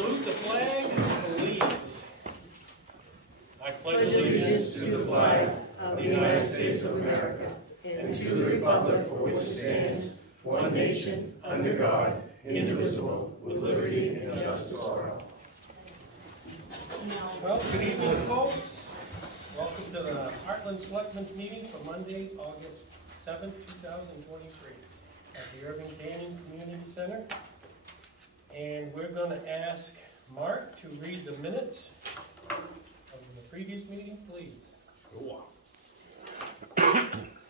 Salute the flag, please. I pledge allegiance to the flag of the United States of America and to the republic for which it stands, one nation, under God, indivisible, with liberty and justice for all. Well, good evening, folks. Welcome to the Heartland Selectmen's meeting for Monday, August 7th, 2023 at the Irving Canyon Community Center. And we're going to ask Mark to read the minutes of the previous meeting, please. Sure.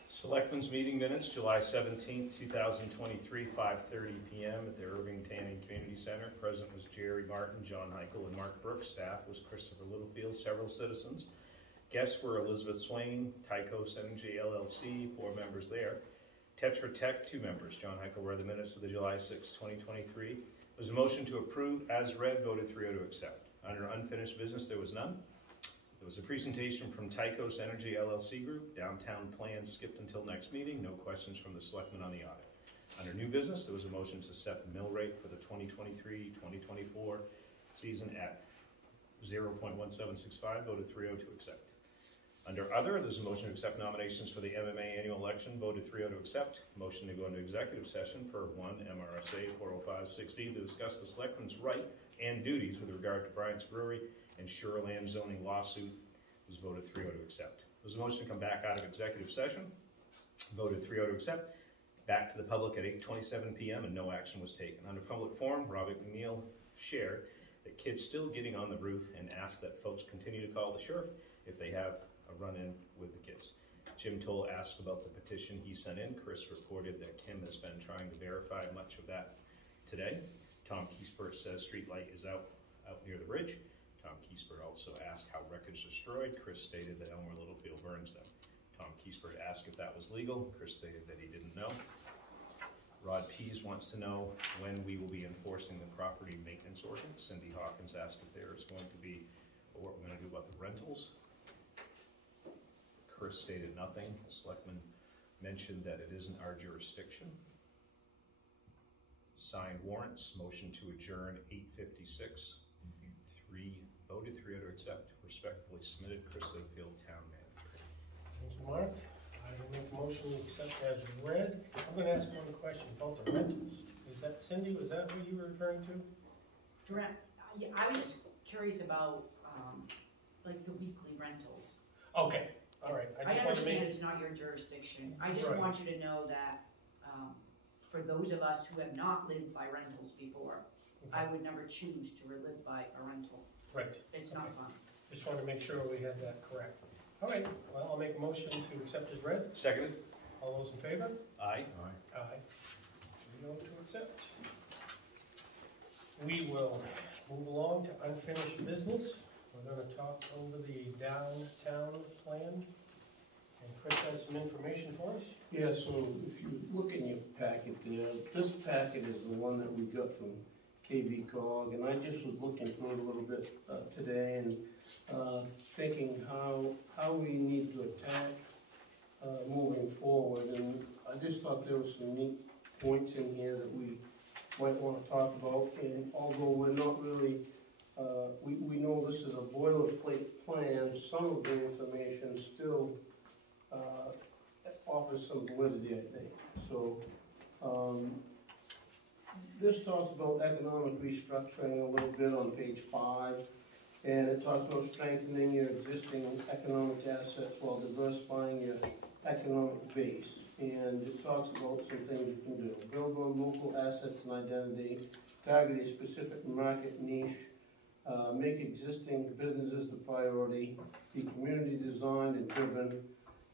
Selectmen's meeting minutes, July 17th, 2023, 5:30 p.m. at the Irving Canyon Community Center. Present was Jerry Martin, John Heichel, and Mark Brooks. Staff was Christopher Littlefield, several citizens. Guests were Elizabeth Swain, Tycos Energy LLC, 4 members there. Tetra Tech, 2 members. John Heichel read the minutes of the July 6, 2023. There was a motion to approve as read, voted 3-0 to accept. Under unfinished business, there was none. There was a presentation from Tycos Energy LLC Group. Downtown plans skipped until next meeting. No questions from the selectmen on the audit. Under new business, there was a motion to set the mill rate for the 2023-2024 season at 0.1765, voted 3-0 to accept. Under other, there's a motion to accept nominations for the MMA annual election, voted 3-0 to accept. Motion to go into executive session per 1 MRSA 405-6E to discuss the selectmen's right and duties with regard to Bryant's Brewery and Shoreland zoning lawsuit, was voted 3-0 to accept. There's a motion to come back out of executive session, voted 3-0 to accept. Back to the public at 8:27 p.m. and no action was taken. Under public forum, Robert McNeil shared that kids still getting on the roof and asked that folks continue to call the sheriff if they have a run-in with the kids. Jim Toll asked about the petition he sent in. Chris reported that Kim has been trying to verify much of that today. Tom Kiespert says street light is out near the bridge. Tom Kiespert also asked how records destroyed. Chris stated that Elmer Littlefield burns them. Tom Kiespert asked if that was legal. Chris stated that he didn't know. Rod Pease wants to know when we will be enforcing the property maintenance ordinance. Cindy Hawkins asked if there is going to be, or what we're going to do about the rentals. Chris stated nothing. The selectman mentioned that it isn't our jurisdiction. Signed warrants, motion to adjourn 8:56. 3 voted, 3-0 to accept. Respectfully submitted, Chris Littlefield, Town Manager. Thank you, Mark. I will make a motion to accept as read. I'm going to ask one question about the rentals. Is that, Cindy, was that what you were referring to? Direct. Yeah, I was just curious about like the weekly rentals. Okay. All right. I understand it's not your jurisdiction. I just want you to know that for those of us who have not lived by rentals before, I would never choose to live by a rental. Right. It's not fun. Just wanted to make sure we had that correct. All right. Well, I'll make a motion to accept as read. Seconded. All those in favor? Aye. Aye. 3-0 to accept. We will move along to unfinished business. We're going to talk over the downtown plan. And Chris has some information for us. Yeah, so if you look in your packet there, this packet is the one that we got from KB Cog, and I just was looking through it a little bit today and thinking how we need to attack moving forward. And I just thought there was some neat points in here that we might want to talk about. And although we're not really we know this is a boilerplate plan, some of the information still offers some validity, I think. So this talks about economic restructuring a little bit on page 5, and it talks about strengthening your existing economic assets while diversifying your economic base. And it talks about some things you can do. Build on local assets and identity, target a specific market niche, make existing businesses the priority, be community designed and driven,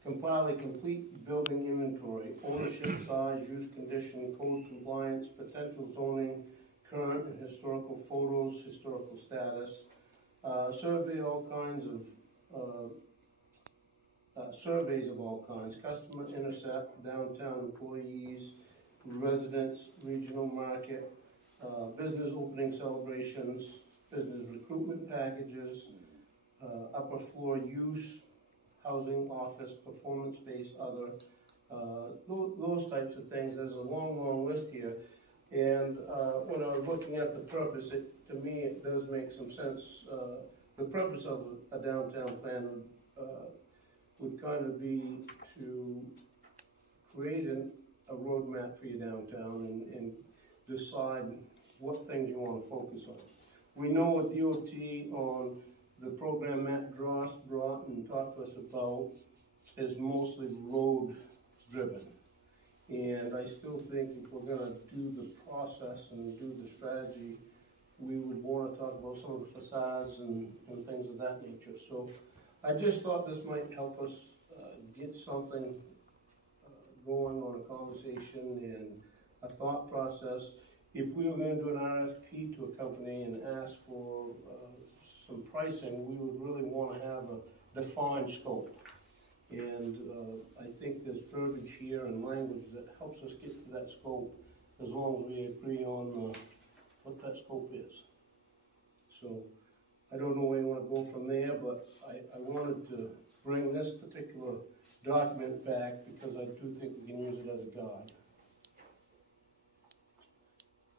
compile a complete building inventory, ownership, size, use condition, code compliance, potential zoning, current and historical photos, historical status, survey all kinds of surveys of all kinds, customer intercept, downtown employees, residents, regional market, business opening celebrations, business recruitment packages, upper floor use, housing, office, performance-based, other, those types of things. There's a long, long list here. And when I was looking at the purpose, to me, it does make some sense. The purpose of a downtown plan would kind of be to create a roadmap for your downtown and decide what things you want to focus on. We know what DOT on the program Matt Dross brought and talked to us about is mostly road driven. And I still think if we're gonna do the process and do the strategy, we would wanna talk about some of the facades and things of that nature. So I just thought this might help us get something going on a conversation and a thought process. If we were gonna do an RFP to a company and ask for some pricing, we would really wanna have a defined scope. And I think there's verbiage here and language that helps us get to that scope as long as we agree on what that scope is. So I don't know where you want to go from there, but I wanted to bring this particular document back because I do think we can use it as a guide.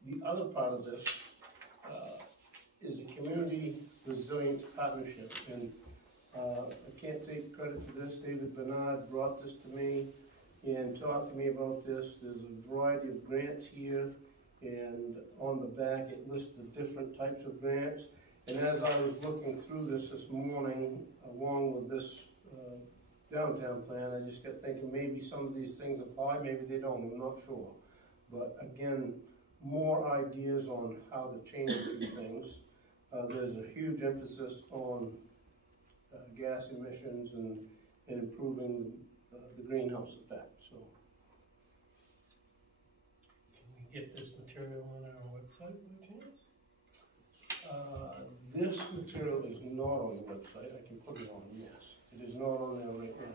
The other part of this is a community resilience partnership. And I can't take credit for this. David Bernard brought this to me and talked to me about this. There's a variety of grants here, and on the back it lists the different types of grants. And as I was looking through this morning, along with this downtown plan, I just got thinking maybe some of these things apply, maybe they don't, I'm not sure. But again, more ideas on how to change a few things. There's a huge emphasis on gas emissions and improving the greenhouse effect. So, Can we get this material on our website by chance? this material is not on the website. I can put it on, yes. It is not on there right now.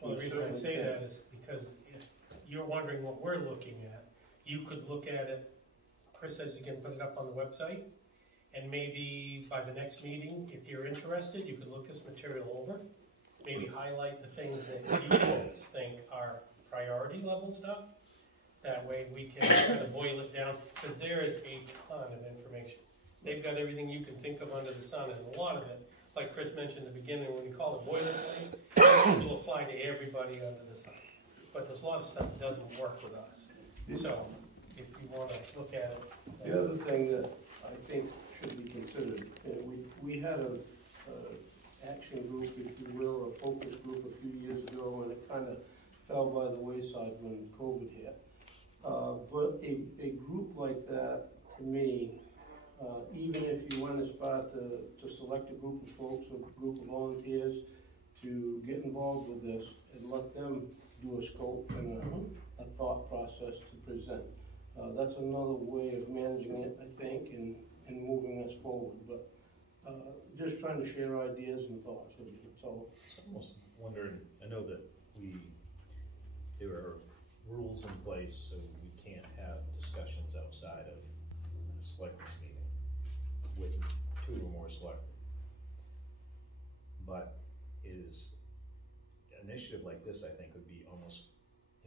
Well, the reason I say that is because if you're wondering what we're looking at, you could look at it. Chris says you can put it up on the website, and maybe by the next meeting, if you're interested, you could look this material over, maybe highlight the things that you folks think are priority level stuff. That way we can kind of boil it down, because there is a ton of information. They've got everything you can think of under the sun, and a lot of it, like Chris mentioned at the beginning, when we call it boilerplate, it will apply to everybody under the sun. But there's a lot of stuff that doesn't work with us. So if you want to look at it. The other thing that I think should be considered, we had a action group, if you will, or a focus group a few years ago, and it kind of fell by the wayside when COVID hit. But a group like that, to me, even if you went as far to select a group of folks or a group of volunteers to get involved with this and let them do a scope and a thought process to present. That's another way of managing it, I think, and moving us forward. But just trying to share ideas and thoughts with you. So I'm almost wondering, I know that there are rules in place, so we can't have discussions outside of the selectmen's meeting with 2 or more selectmen. But is an initiative like this, I think, would be almost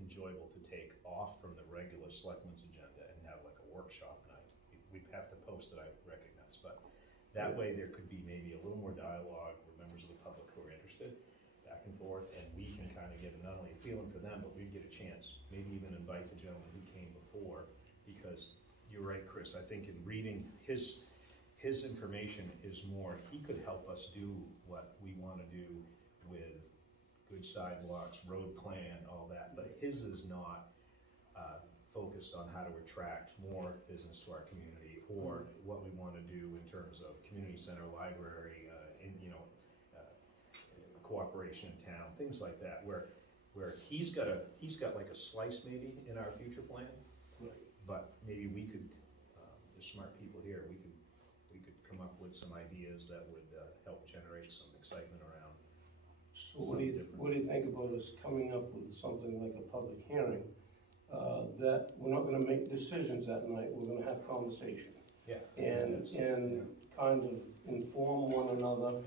enjoyable to take off from the regular selectmen's agenda and have like a workshop night. We'd have to post it, I recognize, but that way there could be maybe a little more dialogue with members of the public who are interested, back and forth, and we can kind of get not only a feeling for them, but we'd get a chance, maybe even invite the gentleman who came before, because you're right, Chris, I think in reading his information is more, he could help us do what we want to do with good sidewalks, road plan, all that, but his is not focused on how to attract more business to our community, or what we want to do in terms of community center, library, cooperation in town, things like that, where he's got like a slice maybe in our future plan, right. But maybe we could, there's smart people here, we could come up with some ideas that would help generate some excitement around. So what do you think about us coming up with something like a public hearing? That we're not going to make decisions that night, we're going to have conversation. Yeah. And kind of inform one another.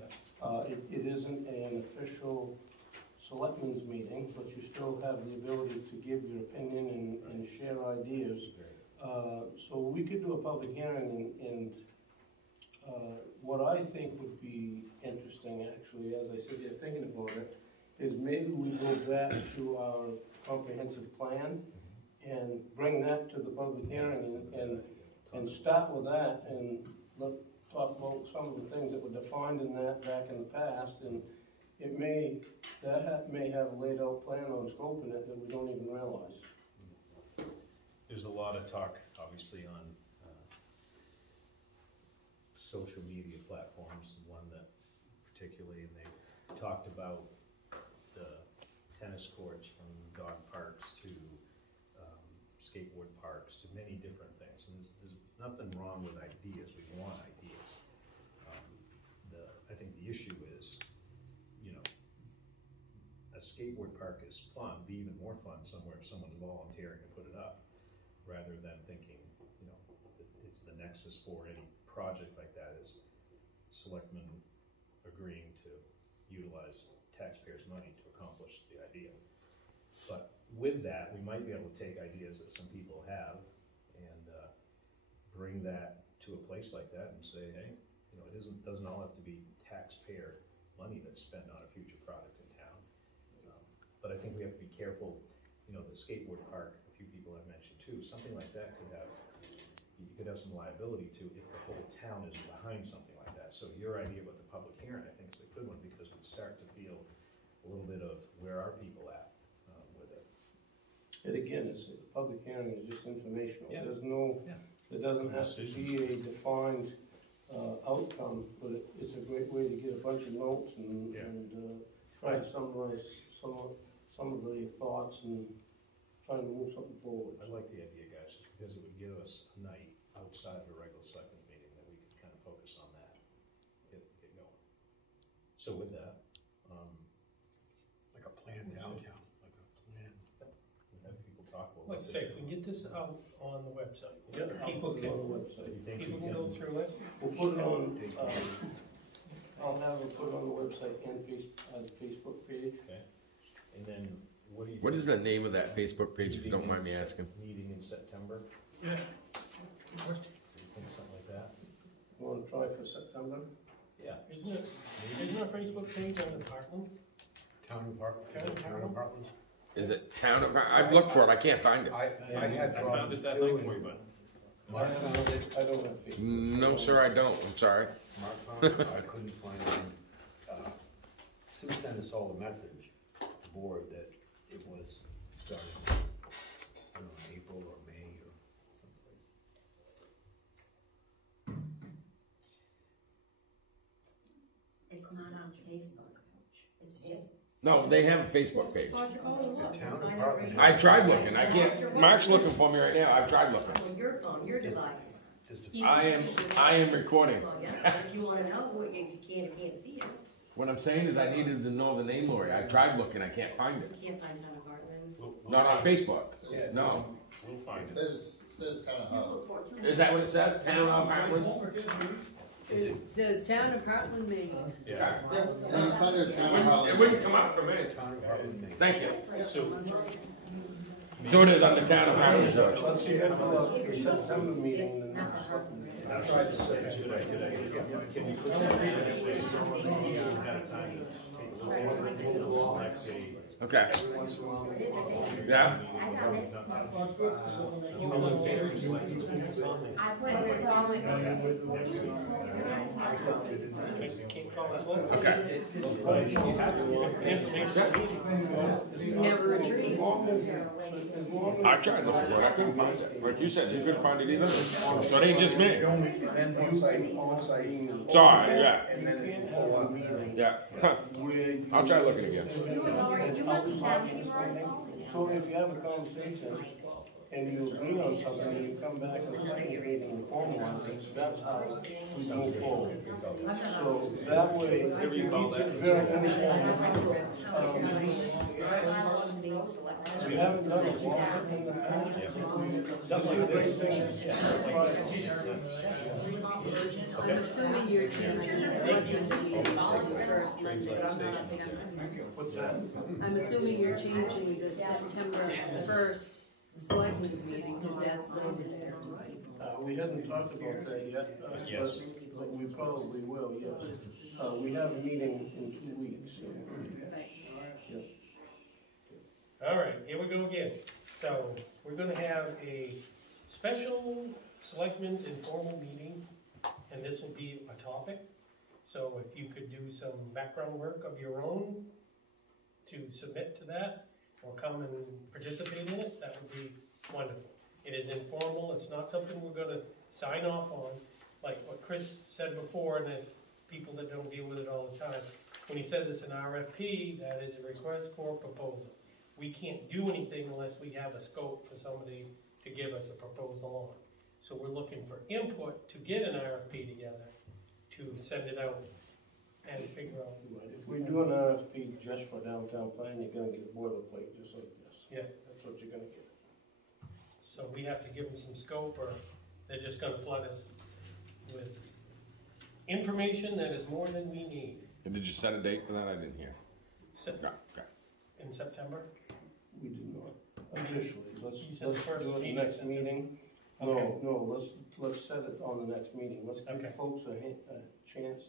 It isn't an official selectmen's meeting, but you still have the ability to give your opinion and share ideas. So we could do a public hearing and I think would be interesting, actually, as I sit here thinking about it, is maybe we go back to our comprehensive plan and bring that to the public hearing and start with that and talk about some of the things that were defined in that back in the past, and it may, may have a laid out plan on scoping it that we don't even realize. There's a lot of talk, obviously, on social media platforms, one that particularly, and they talked about the tennis courts from dog parks to skateboard parks to many different things. And there's nothing wrong with ideas. We want ideas. I think the issue is, you know, a skateboard park is fun, be even more fun somewhere if someone's volunteering to put it up, rather than thinking, you know, it's the nexus for any project like that is selectmen agreeing to utilize taxpayers' money to accomplish the idea. But with that, we might be able to take ideas that some people have and bring that to a place like that and say, hey, you know, doesn't all have to be taxpayer money that's spent on a future product in town. But I think we have to be careful, you know, the skateboard park, a few people have mentioned too, something like that you could have some liability to if the whole town is behind something like that. So your idea about the public hearing, I think, is a good one, because we'd start to feel a little bit of where are people at with it. And again, the public hearing is just informational. Yeah. There's no, there doesn't have to be a defined outcome, but it's a great way to get a bunch of notes and try to summarize some of the thoughts and try to move something forward. I like the idea, guys, because it would give us a night outside of a regular selectmen's meeting that we could kind of focus on that, get going. So with that, Like a plan downtown, like a plan. we've had people talk about. Like I say, if we can get this out on the website, Yeah, people on can, the website. people can go through it. We'll put it on, I'll have it put on the website and Facebook page. Okay, and then what do you? What is the name of that Facebook page, if you don't mind me asking? Meeting in September, Yeah. do you think something like that? You wanna try for September? Yeah. Isn't there a Facebook page on the Parkland? Town apartments. Is it town, I've looked for it, I can't find it. I had I found problems it that too, night for you, but. Mark found it, I don't have Facebook. No, sir, I don't, I'm sorry. Mark found it, I couldn't find it. Sue sent us all a message, the board, that it was starting, I don't know, in April or May or someplace. It's not on Facebook. It's just. No, they have a Facebook page. The town apartment. I tried looking, I can't, Mark's looking for me right now, I've tried looking. On your phone, your device. I am recording. Well, yes, if you wanna know, if you can't see it, What I'm saying is I needed to know the name, Lori, I tried looking, I can't find it. you can't find town apartment. Not on Facebook, no. We'll find It it. says kind You of, look for it. Is that what it says, town apartment? It says town apartment meeting. Yeah. yeah, it's under town It hall. wouldn't come up for me, Town apartment name. thank you. So, So it is under town apartment, George. Let's schedule a September meeting and then I tried to say it's a good idea. Can you put that in and say, ahead of time to take a look at it, next day? Okay. Yeah, You know what favorites like to do something. I put your comment. Can't call us list. okay. You have information. You never retrieve. I tried looking for it, I couldn't find it. Like you said, you couldn't find it either. So it ain't just me. And on-site email. It's all right, yeah, And then it's a whole lot easier. yeah. Huh. I'll try looking again. So if you have a conversation and you agree on something and you come back and second reading and formalize it, that's how we move forward. So that way, it keeps it very informal. We haven't done it long in the past. Some of the great things. I'm assuming you're changing the selectmen's meeting the first Monday in September. What's that? I'm assuming you're changing the September 1st selectmen's meeting, because that's Labor Day. We hadn't talked about that yet. Yes. But we probably will, yes. We have a meeting in 2 weeks. So. All right, here we go again. So, we're gonna have a special selectmen's informal meeting, and this will be a topic. So if you could do some background work of your own to submit to that, or come and participate in it, that would be wonderful. It is informal, it's not something we're gonna sign off on, like what Chris said before, and if people that don't deal with it all the time, when he says it's an RFP, that is a request for proposal. We can't do anything unless we have a scope for somebody to give us a proposal on. So we're looking for input to get an RFP together, to send it out and figure out. If we do an RFP just for downtown plan, you're gonna get a boilerplate just like this. Yeah. That's what you're gonna get. So we have to give them some scope, or they're just gonna flood us with information that is more than we need. And did you set a date for that? I didn't hear. Okay. In September? We do not officially. You said the first do it meeting. next meeting. Okay. No, let's set it on the next meeting. Let's Okay. give folks a chance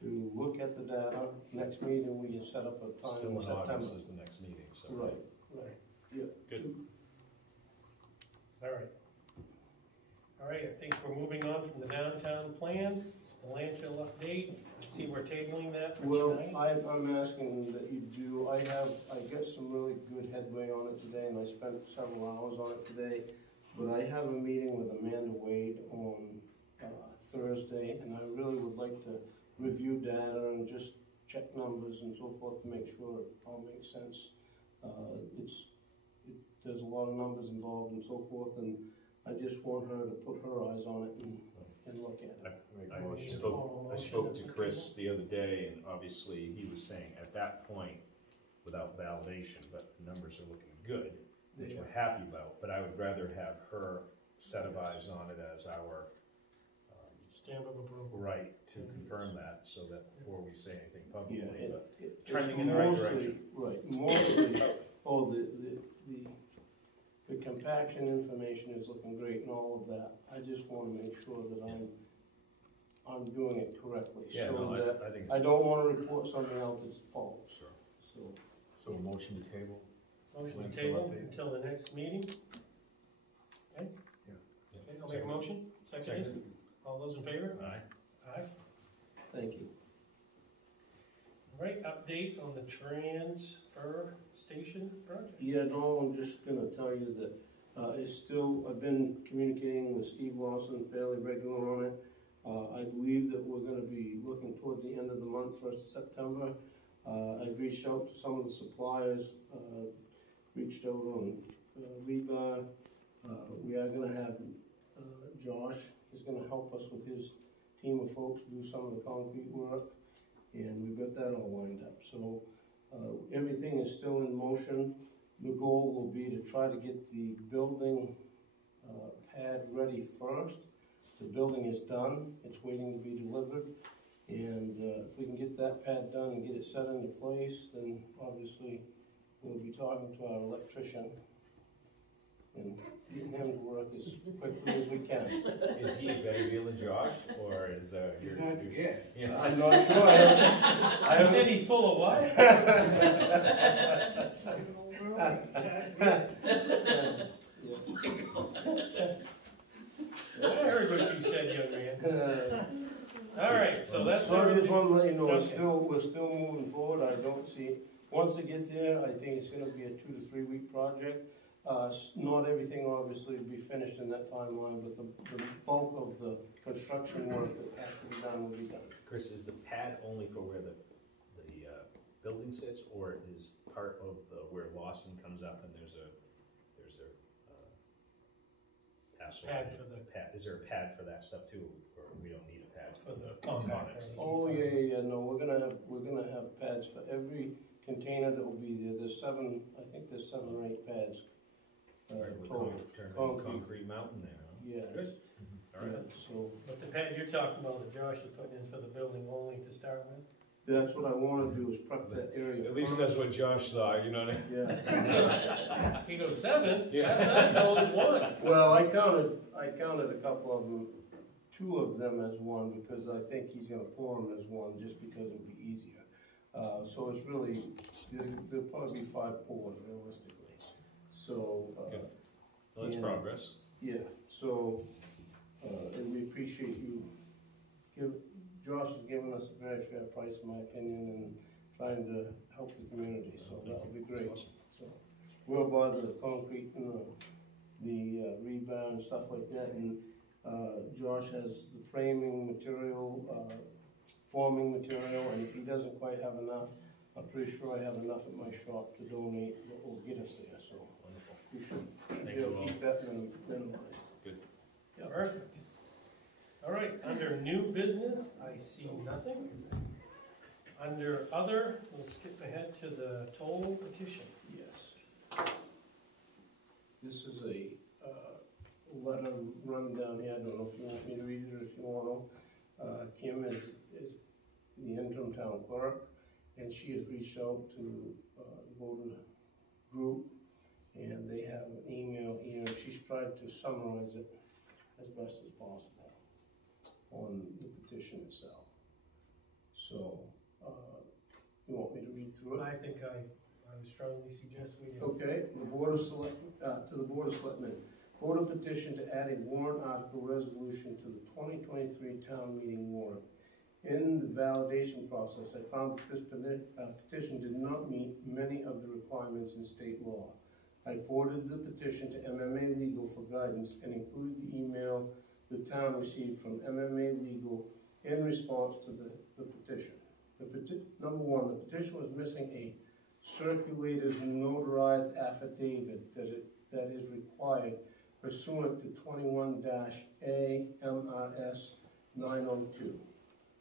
to look at the data. Next meeting, we can set up a time Still in in September. August is the next meeting, so. Right. Yeah. Good. All right. All right, I think we're moving on from the downtown plan, the landfill update. I see we're tabling that for Well, tonight. I'm asking that you do, I got some really good headway on it today, and I spent several hours on it today. But I have a meeting with Amanda Wade on Thursday, and I really would like to review data and just check numbers and so forth to make sure it all makes sense. There's a lot of numbers involved and so forth, and I just want her to put her eyes on it and look at it. I spoke to Chris the other day, and obviously he was saying at that point, without validation, but the numbers are looking good, which we're happy about, but I would rather have her set of eyes on it as our Stamp of approval. right to confirm that, so that before we say anything publicly, Yeah, but it's trending in the right mostly- direction. Right, mostly, the compaction information is looking great and all of that. I just wanna make sure that I'm doing it correctly. Yeah, so no, that I think I it's, don't wanna report something else that's false, sure. so. So a motion to table? Motion to Landfill table update. until the next meeting. Okay? Yeah. Okay, I'll make a motion. Second. All those in favor? Aye. Aye. Thank you. All right, update on the transfer station project. Yeah, no, I'm just gonna tell you that, it's still, I've been communicating with Steve Lawson fairly regular on it. I believe that we're gonna be looking towards the end of the month, 1st of September. I've reached out to some of the suppliers, reached out on, Rebar. We are gonna have, Josh is gonna help us with his team of folks do some of the concrete work, and we've got that all lined up. So, everything is still in motion. The goal will be to try to get the building pad ready first. The building is done, it's waiting to be delivered, and if we can get that pad done and get it set into place, then obviously we'll be talking to our electrician and getting him to work as quickly as we can. Is he a better deal than Josh, or is Yeah. I'm not sure, I You said he's full of what? I heard what you said, young man. All right, so that's. So I just want to let you know, Okay. we're still moving forward. I don't see, once they get there, I think it's gonna be a 2 to 3 week project. Not everything obviously will be finished in that timeline, but the bulk of the construction work that has to be done will be done. Chris, is the pad only for where the building sits, or is part of where Lawson comes up and there's a asphalt? Pad for the- pad? Is there a pad for that stuff too, or we don't need a pad For the components? Oh, yeah, no, we're gonna have pads for every container that will be there. There's 7 or 8 pads. Right, with Total. turn Concrete. concrete mountain there, huh? Yes. Good. All right. Yeah, so But the pad you're talking about that Josh is putting in for the building only to start with? That's what I wanna do, is prep that area. At least that's what Josh saw, you know what I mean? Yeah. He goes 7, Yeah. that's not as 1. Well, I counted a couple of them, 2 of them as 1, because I think he's gonna pour them as 1, just because it'll be easier. So it's really, there'll probably be 5 pours realistically. So, Good. Well, that's and- progress. yeah, so, and we appreciate you Josh has given us a very fair price, in my opinion, and trying to help the community, so that'll be great. So, we'll buy the concrete and the rebar and stuff like that, and Josh has the framing material, forming material, and if he doesn't quite have enough, I'm pretty sure I have enough at my shop to donate that will get us there, so Wonderful. we should Thank be able you all. to keep that minimized. Perfect. All right, under new business, I see nothing. Under other, we'll skip ahead to the toll petition. Yes. This is a letter rundown here. I don't know if you want me to read it or if you want to. Kim is the interim town clerk, and she has reached out to the voter group, and they have an email here. She's tried to summarize it as best as possible on the petition itself. So, you want me to read through it? I think I would strongly suggest we do. Okay, the Board of to the Board of Selectmen, vote a petition to add a warrant article resolution to the 2023 town meeting warrant. In the validation process, I found that this petition did not meet many of the requirements in state law. I forwarded the petition to MMA Legal for guidance and included the email the town received from MMA Legal in response to the petition. Number 1, the petition was missing a circulator's notarized affidavit that is required pursuant to 21-A MRS 902.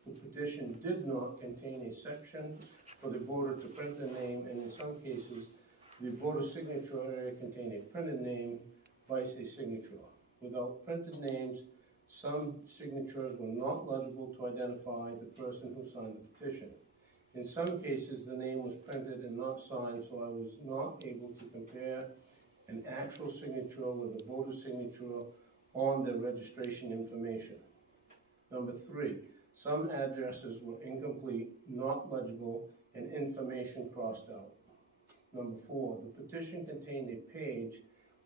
The petition did not contain a section for the voter to print their name, and in some cases, the voter signature area contained a printed name, vice a signature. Without printed names, some signatures were not legible to identify the person who signed the petition. In some cases, the name was printed and not signed, so I was not able to compare an actual signature with a voter signature on their registration information. Number 3, some addresses were incomplete, not legible, and information crossed out. Number 4, the petition contained a page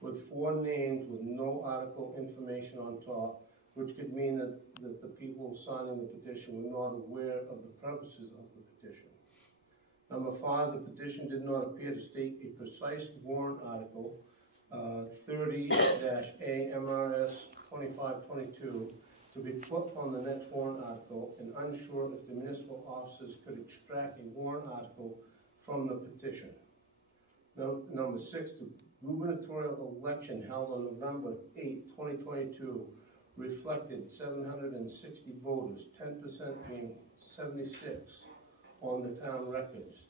with 4 names with no article information on top, which could mean that the people signing the petition were not aware of the purposes of the petition. Number 5, the petition did not appear to state a precise warrant article, 30-A MRS 2522, to be put on the next warrant article, and unsure if the municipal officers could extract a warrant article from the petition. Number 6, the gubernatorial election held on November 8, 2022 reflected 760 voters, 10% being 76 on the town records.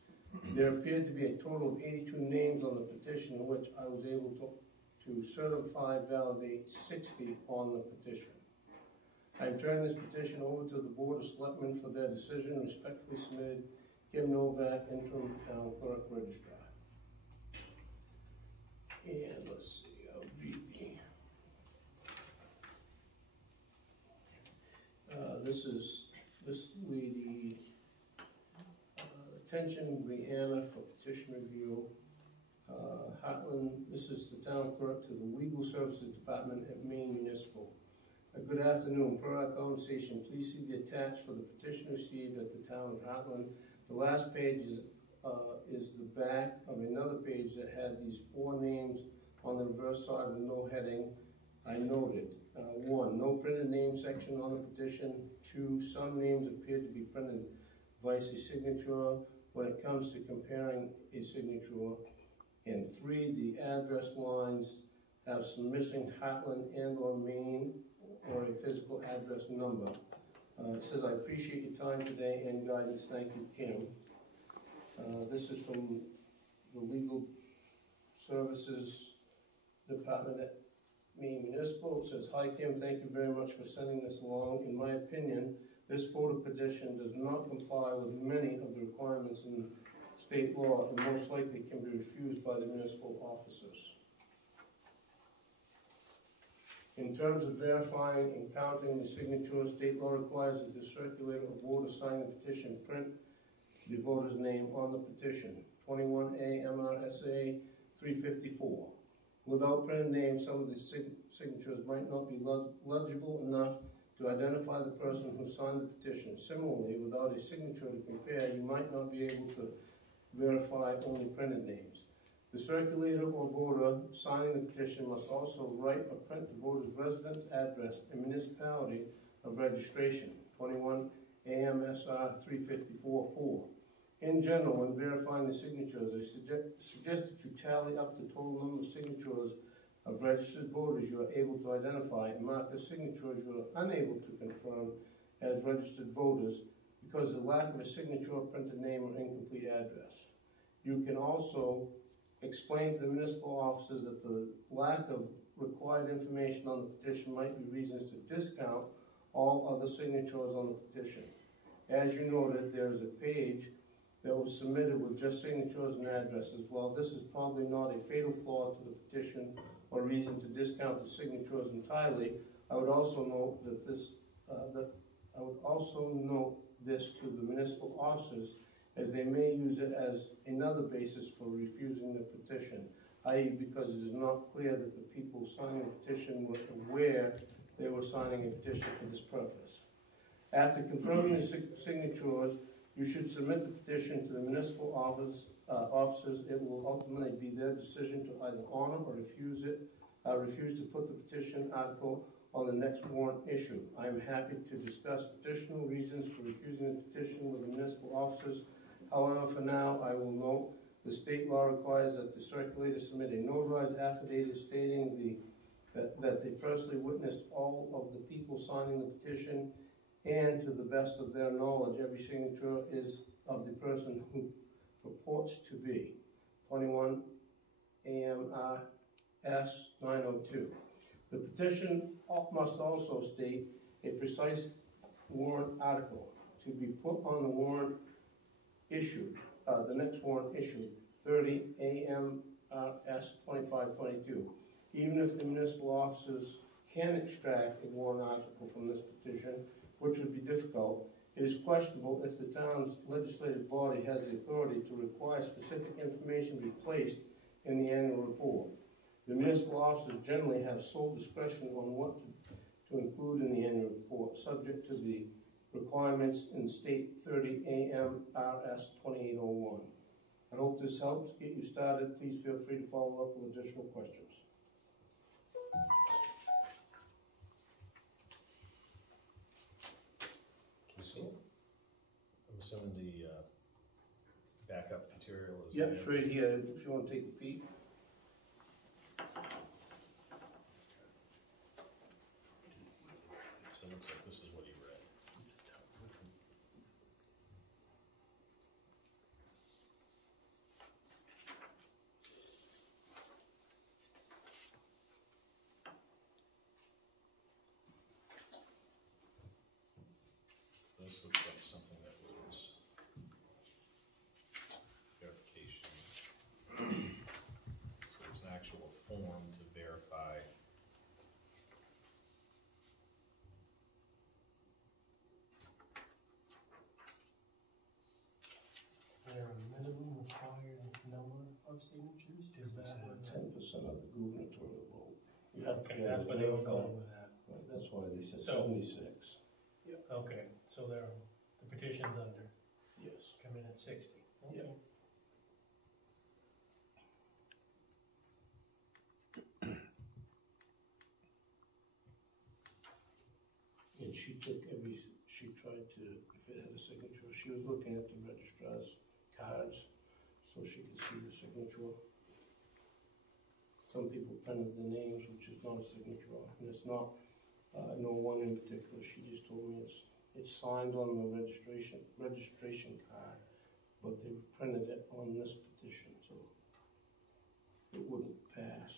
There appeared to be a total of 82 names on the petition, in which I was able to certify validate 60 on the petition. I turned this petition over to the Board of Selectmen for their decision. Respectfully submitted, Kim Novak, interim town clerk registrar. And let's see, I'll read this lady, attention Brianna for petition review. Heartland, this is the town clerk to the Legal Services Department at Maine Municipal. Good afternoon. Per our conversation, please see the attached for the petition received at the town of Heartland. The last page is the back of another page that had these 4 names on the reverse side with no heading. I noted 1, no printed name section on the petition. 2, some names appeared to be printed vice a signature when it comes to comparing a signature. And 3, the address lines have some missing Heartland and or Maine or a physical address number. It says, I appreciate your time today and guidance. Thank you, Kim. This is from the Legal Services Department at Maine Municipal. It says, hi Kim, thank you very much for sending this along. In my opinion, This voter petition does not comply with many of the requirements in state law and most likely can be refused by the municipal officers. In terms of verifying and counting the signatures, state law requires that the circulator or voter signing the petition print the voter's name on the petition, 21A MRSA 354. Without printed names, some of the signatures might not be legible enough to identify the person who signed the petition. Similarly, without a signature to compare, you might not be able to verify only printed names. The circulator or voter signing the petition must also write or print the voter's residence, address, and municipality of registration, 21 AMSR 354-4. In general, when verifying the signatures, I suggest that you tally up the total number of signatures of registered voters you are able to identify and mark the signatures you are unable to confirm as registered voters because of the lack of a signature, printed name, or incomplete address. You can also explain to the municipal officers that the lack of required information on the petition might be reasons to discount all other signatures on the petition. As you noted, there is a page that was submitted with just signatures and addresses. While this is probably not a fatal flaw to the petition or reason to discount the signatures entirely, I would also note that this to the municipal officers, as they may use it as another basis for refusing the petition, i.e. because it is not clear that the people signing the petition were aware they were signing a petition for this purpose. After confirming the signatures, you should submit the petition to the municipal officers. It will ultimately be their decision to either honor or refuse to put the petition article on the next warrant issue. I am happy to discuss additional reasons for refusing the petition with the municipal officers. However, for now, I will note the state law requires that the circulator submit a notarized affidavit stating that they personally witnessed all of the people signing the petition, and to the best of their knowledge, every signature is of the person who purports to be. 21 AMRS 902. The petition must also state a precise warrant article to be put on the warrant issued, the next warrant issued, 30 AMRS 2522. Even if the municipal officers can extract a warrant article from this petition, which would be difficult, it is questionable if the town's legislative body has the authority to require specific information be placed in the annual report. The municipal officers generally have sole discretion on what to include in the annual report, subject to the requirements in State 30 AMRS 2801. I hope this helps get you started. Please feel free to follow up with additional questions. I'm assuming the backup material is Yep, there. it's right here, if you want to take a peek. So it looks like this is what he read. This looks like something that was verification. So it's an actual form to verify. Is there a minimum required number of signatures? Is that what? 10% of the gubernatorial vote. You have to Okay, get that's it where they were verified. going with that. Right, that's why they said So- 76. Okay, so the petition's under, Yes. come in at 60. Okay. Yeah. And she tried to, if it had a signature, she was looking at the registrar's cards so she could see the signature. Some people printed the names, which is not a signature, and it's not, no one in particular. She just told me it's signed on the registration card, but they printed it on this petition, so it wouldn't pass.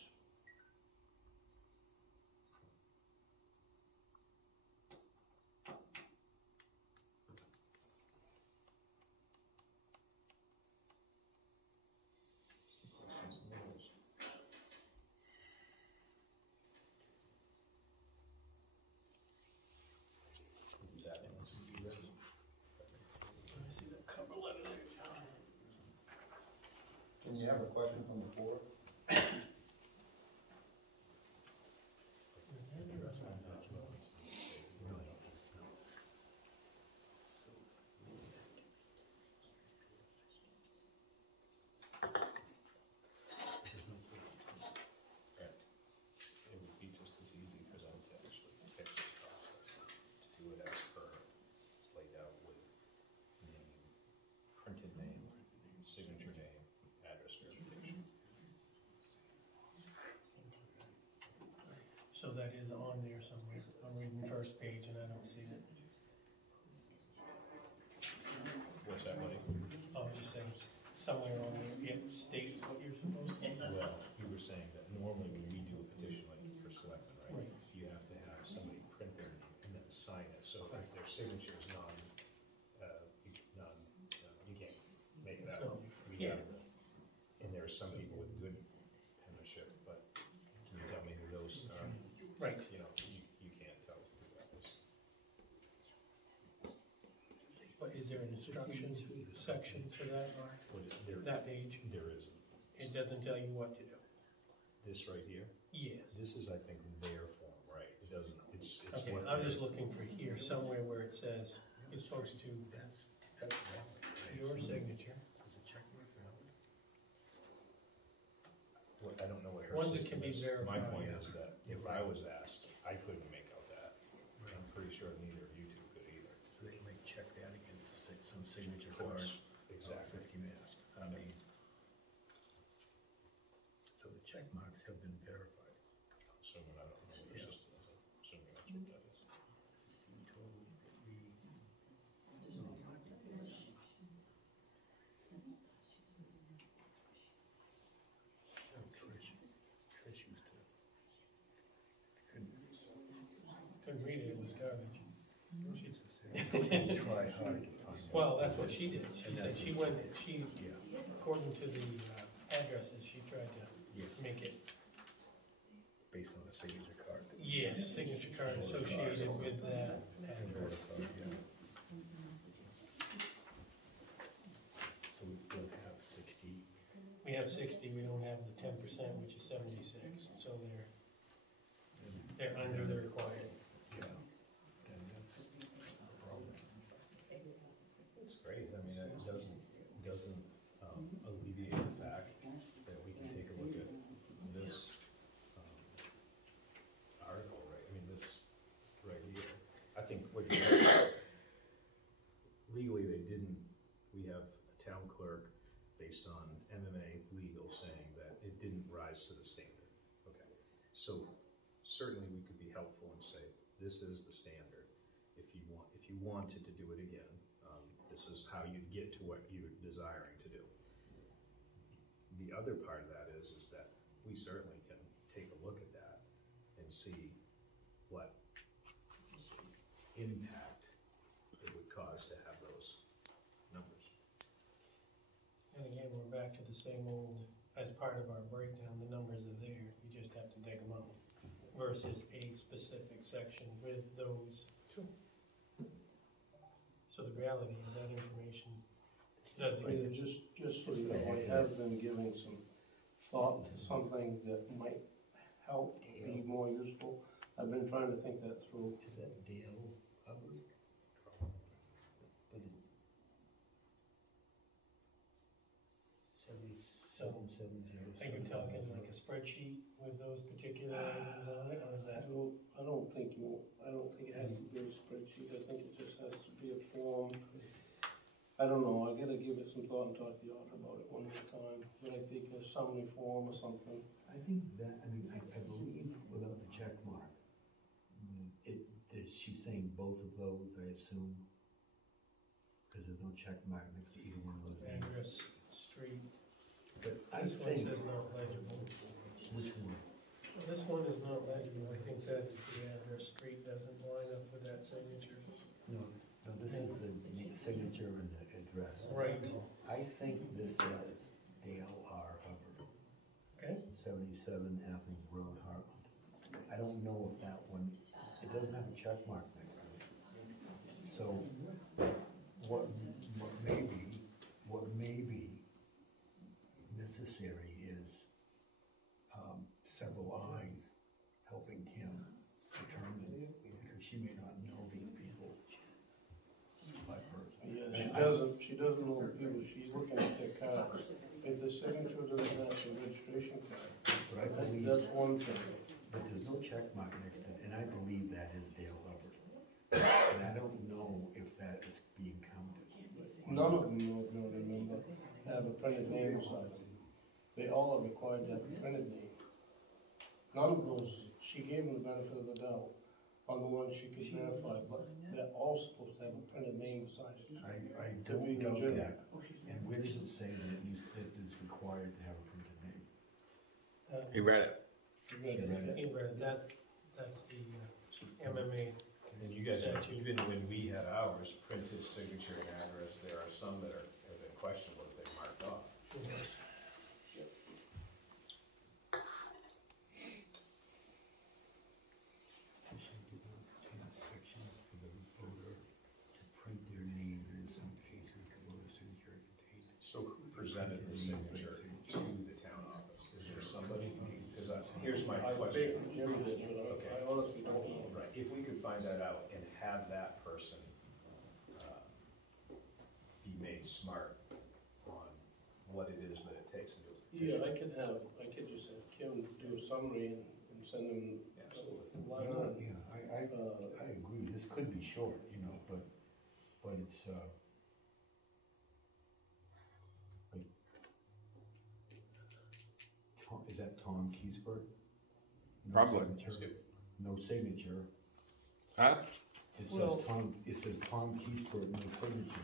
have a question from the floor? It would be just as easy for them to actually fix the process, to do it as per it's laid out with name, printed name, signature name, address verification. So that is on there somewhere. I'm reading the first page and I don't see it. What's that, buddy? I was just saying, somewhere on there, it states what you're supposed to do. Well, you were saying that normally when we do a petition like for selectmen, right? Right. You have to have somebody print their name and then sign it, so if their signature is you can't make it So, out. We yeah. have, and there are some people with good penmanship, but can you tell me who those are? Right. You know, you can't tell who that is. But is there an instructions section for that, Mark? That page? There isn't. It doesn't tell you what to do. This right here, Yes. this is, I think, their form, right? It doesn't, it's Okay, what. I'm just looking for here, somewhere where it says you're supposed to, your signature. What, I don't know what her Ones that system can be is. verified. My point is that if I was asked, I couldn't make out that. I'm pretty sure neither of you two could either. So they might check that against some signature Of card. course, exactly. If you asked. I mean, so the check marks have been verified. Assuming I don't know what her Yeah. system is, assuming that's what that is. Trish used to. Couldn't read it, it was garbage. Couldn't try hard to find. Well, that's what she did. She said she according to the addresses, she tried to Yeah. make it, Based on a signature card. yes, signature card associated with that address. So we don't have 60. We have 60, we don't have the 10%, which is 76, so they're under the required. Yeah. And that's a problem. It's great, I mean, it doesn't alleviate the fact that we can take a look at this article, right, I mean, this right here. I think what legally they didn't, we have a town clerk based on MMA legal saying that it didn't rise to the standard. Okay, so certainly we could be helpful and say, this is the standard. If you wanted to do it again, this is how you get to what you're desiring to do. The other part of that is that we certainly can take a look at that and see what impact it would cause to have those numbers. And again, we're back to the same old, as part of our breakdown, the numbers are there, you just have to dig them out. Versus a specific section with those. So the reality is that information doesn't Yeah, exist. just so you know, I have been giving some thought to something that might help be more useful. I've been trying to think that through. Is that Dale Hubbard? But it. 7770. Are you talking like a spreadsheet with those particular items on it, or is that? I don't think it has to be a spreadsheet, I think it just has to be a form. I don't know, I gotta give it some thought and talk to the auditor about it one more time, but I think a summary form or something. I think that, I mean, I believe without the check mark, she's saying both of those, I assume, because there's no check mark next to either one of those names. Address, street, But I this one think, says not legible. which one? Well, this one is not legible, I think that the address, street doesn't line up with that signature. No, this is the signature and the address. Right. I think this says Dale R. Hubbard, Okay, 77 Athens Road, Heartland. I don't know if that one, it doesn't have a check mark next to it. So, what may be necessary she doesn't know the people, she's looking at their cards. If the signature doesn't match the registration card, But I believe, that's one thing. but there's no check mark next to it, and I believe that is Dale Hubbard. And I don't know if that is being counted. None of them, you'll remember, have a printed name beside them. They all are required to have a printed name. None of those, she gave them the benefit of the doubt on the ones she could verify, but they're all supposed to have a printed name beside it. I To be don't doubt legitimate. that. And where does it say that it is required to have a printed name? He read it. That's the MMA. And you guys, even when we had ours, printed signature and address, there are some that have been questionable if they marked off. Section for the voter to print their name, and in some cases, the voter signature contained. So who presented the signature to the town office? Is there somebody? Because here's my I question. think Jim did, but I honestly don't know. Right, if we could find that out and have that person be made smart on what it is that it takes to do a petition. Yeah, I could just have Kim do a summary and send them Absolutely. a letter. Yeah, I agree, this could be short, you know, but it's, like, is that Tom Keysburg? No Probably. signature. That's good. No signature. Huh? It Well- says Tom Keysburg, no signature.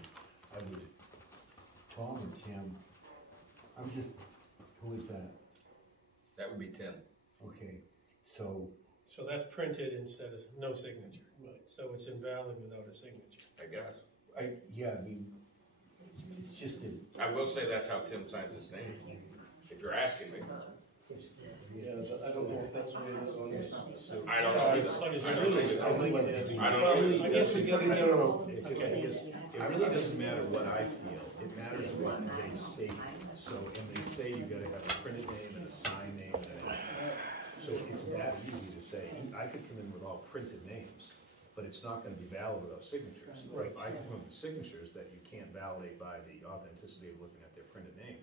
I would, Tom or Tim, who is that? That would be Tim. Okay, so, So that's printed instead of no signature. Right. So it's invalid without a signature. I guess. I mean, it's just a, I will say that's how Tim signs his name, if you're asking me. Yeah, but I don't know if that's what it is on this. I don't know either. But it's I don't really- know either. I don't know Well, either. I guess we gotta get our, Okay, because it really doesn't matter what I feel, it matters what they state. So, and they say you gotta have a printed name and a signed name and a, so it's that easy to say, I could come in with all printed names, but it's not gonna be valid without signatures. If I come in with signatures that you can't validate by the authenticity of looking at their printed name,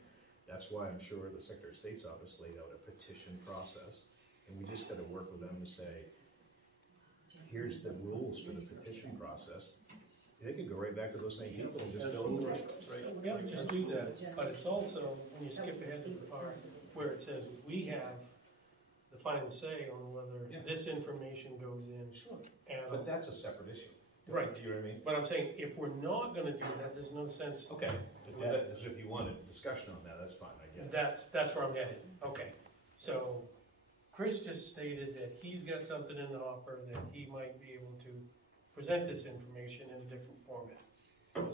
that's why I'm sure the Secretary of State's office laid out a petition process, and we just gotta work with them to say, here's the rules for the petition process. They could go right back to those same people and just fill in the right. yeah, just do that. But it's also, when you skip ahead to the part where it says, we have the final say on whether Yeah. this information goes in. Sure. And, But that's a separate issue. Right. Do you know what I mean? but I'm saying, if we're not gonna do that, there's no sense. Okay, well, that, as if you wanted discussion on that, that's fine, I get it. That's where I'm headed. Okay. So Chris just stated that he's got something in the hopper that he might be able to present this information in a different format.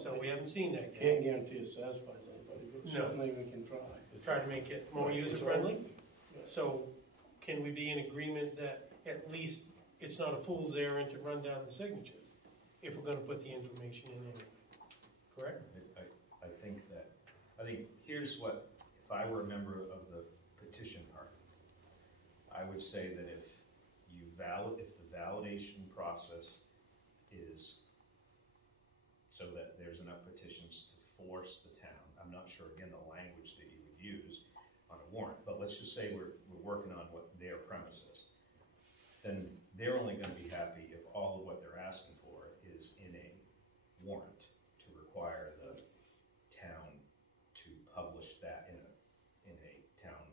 So we haven't seen that yet. Can't guarantee it satisfies anybody, but No. certainly we can try. Try to make it more user-friendly. So can we be in agreement that at least it's not a fool's errand to run down the signatures if we're gonna put the information in anyway? Correct? I think here's what, if I were a member of the petition party, I would say that if the validation process is so that there's enough petitions to force the town, I'm not sure, again, the language that you would use on a warrant, but let's just say we're working on what their premise is, then they're only gonna be happy if all of what they're asking for is in a warrant to require the town to publish that in a town,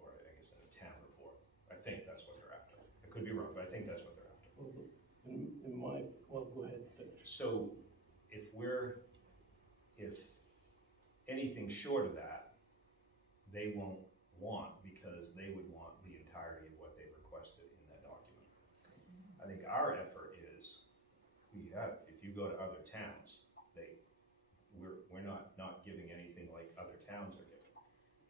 or I guess in a town report. I think that's what they're after. I could be wrong, but I think that's what they're after. Well, go ahead, finish. So if anything short of that, they won't want, because they would want the entirety of what they requested in that document. I think our effort is, if you go to other towns, we're not giving anything like other towns are giving.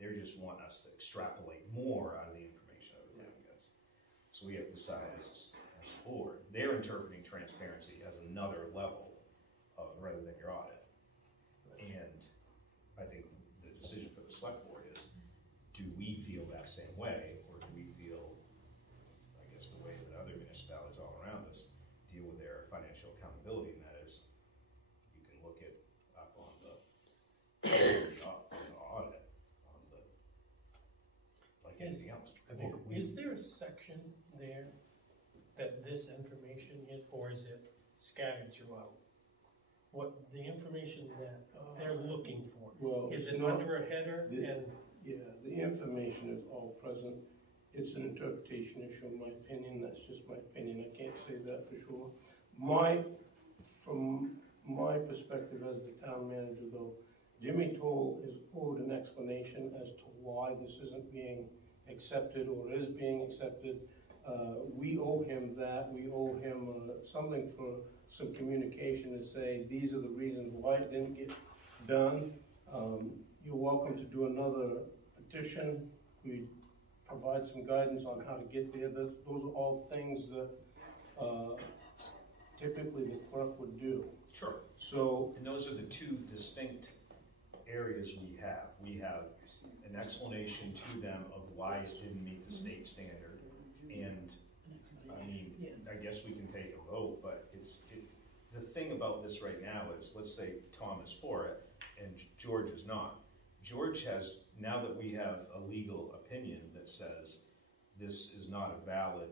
They just want us to extrapolate more out of the information other town gets. So we have to decide as a board, they're interpreting transparency as another level rather than your audit. And I think the decision for the select board is, do we feel that same way, or do we feel, I guess, the way that other municipalities all around us deal with their financial accountability, and that is, you can look at there a section there that this information is, or is it scattered throughout? What, the information that they're looking for, Well, is it not- under a header and? Yeah, the information is all present. It's an interpretation issue, in my opinion. That's just my opinion. I can't say that for sure. From my perspective as the town manager though, Jimmy Toll is owed an explanation as to why this isn't being accepted or is being accepted. We owe him that. We owe him something for some communication to say, these are the reasons why it didn't get done. You're welcome to do another petition. We provide some guidance on how to get there. Those are all things that typically the clerk would do. Sure. So, And those are the two distinct areas we have. We have an explanation to them of why it didn't meet the state standard. And I mean, I guess we can take a vote, but the thing about this right now is, let's say Tom is for it and George is not. George has, now that we have a legal opinion that says this is not a valid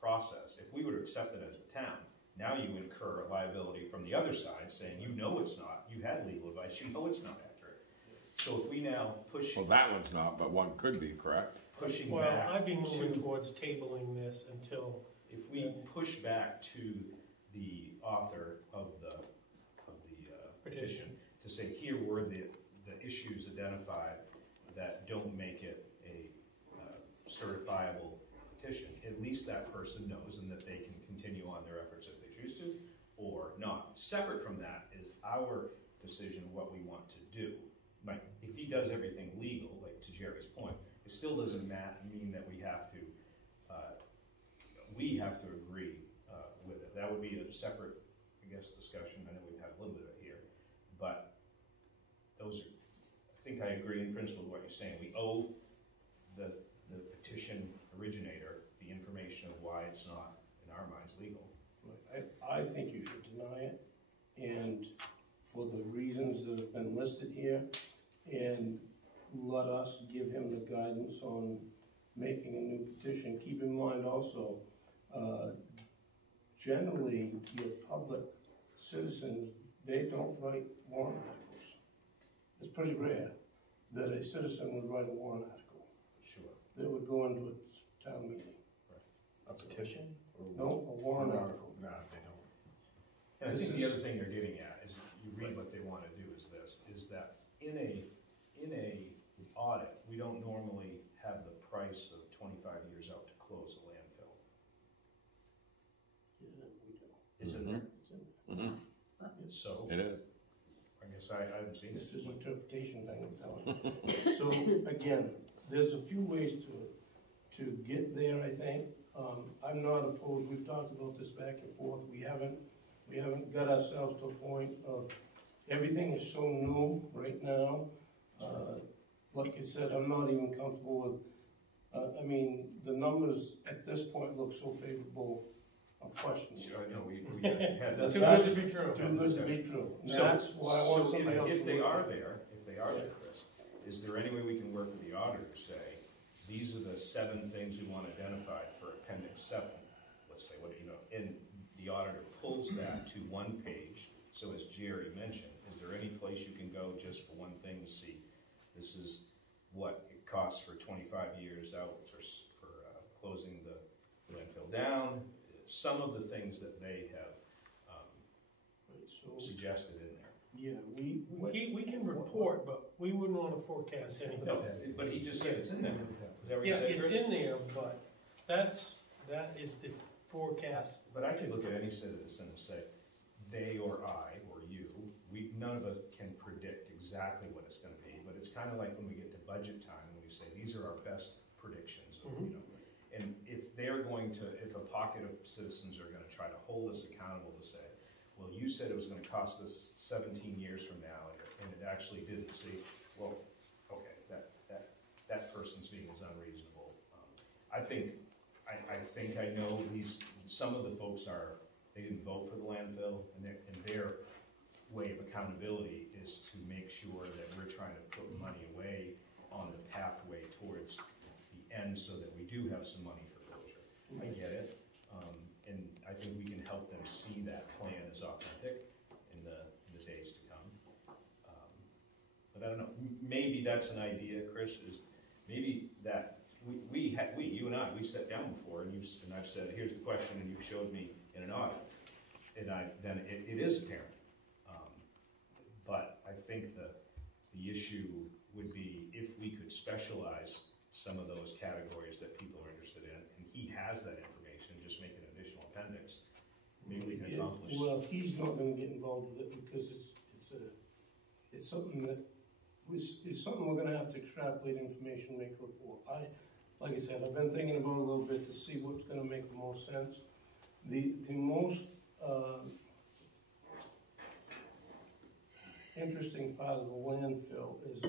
process, if we were to accept it as a town, now you incur a liability from the other side saying, you know it's not, you had legal advice, you know it's not accurate. So if we now push... Well, that one's not, but one could be, correct? Pushing Well, back I'd be moving to, towards tabling this until, if we push back to the author of the petition to say, here were the issues identified that don't make it a certifiable petition, at least that person knows and that they can continue on their efforts if they choose to, or not. Separate from that is our decision what we want to do. Like, if he does everything legal, like to Jerry's point, it still doesn't mean that we have to agree with it. That would be a separate, I guess, discussion. I know we've had a little bit of it here, but those are, I think I agree in principle with what you're saying. We owe the petition originator the information of why it's not, in our minds, legal. I think you should deny it, and for the reasons that have been listed here, and let us give him the guidance on making a new petition. Keep in mind also, generally, your public citizens, they don't write warrant articles. It's pretty rare that a citizen would write a warrant article. Sure. That would go into a town meeting. A petition? Or No, a warrant article. No, they don't. And I This think the is- other thing they're getting at is, you read what they want to do is this, is that in a audit, we don't normally have the price of 25 years out to close a landfill. Yeah, we do. It's in there. It's in there. So, It is. I guess I haven't seen This it. is an interpretation thing, I'm telling you. So, again, there's a few ways to get there, I think. I'm not opposed, we've talked about this back and forth. We haven't got ourselves to a point of, everything is so new right now. Like I said, I'm not even comfortable with, I mean, the numbers at this point look so favorable of questions. Sure, I know, we had That's too that. good to be true. Too good to be true. And So- that's why I want so somebody else to if they look are at it. there, Chris, is there any way we can work with the auditor to say, these are the 7 things we want identified for Appendix 7, let's say, and the auditor pulls that to one page, so as Jerry mentioned, is there any place you can go just for one thing to see, this is what it costs for 25 years out for closing the landfill down, some of the things that they have Right, so, suggested in there. yeah, We can report, but we wouldn't want to forecast anything. No, but he just said it's in there. Is that what you Yeah, said, it's Chris? in there, but that is the forecast. But I could look at any citizen and say, they or I or you, none of us can predict exactly what it's gonna be, but it's kind of like when we get to budget time and we say, these are our best predictions, and if if a pocket of citizens are gonna try to hold us accountable to say, well, you said it was gonna cost us 17 years from now, and it actually didn't, see, well, okay, that person's being as unreasonable. I think I know some of the folks they didn't vote for the landfill, and their way of accountability is to make sure that we're trying to put money away on the pathway towards the and so that we do have some money for closure. I get it, and I think we can help them see that plan as authentic in the days to come. But I don't know, maybe that's an idea, Chris, is maybe that you and I, we sat down before, and I've said, here's the question, and you showed me in an audit, and then it is apparent. But I think the issue would be if we could specialize some of those categories that people are interested in, and he has that information, just make an additional appendix. Maybe we can accomplish. Well, he's not gonna get involved with it because it's something that it's something we're gonna have to extrapolate information, make a report. Like I said, I've been thinking about it a little bit to see what's gonna make the most sense. The most interesting part of the landfill is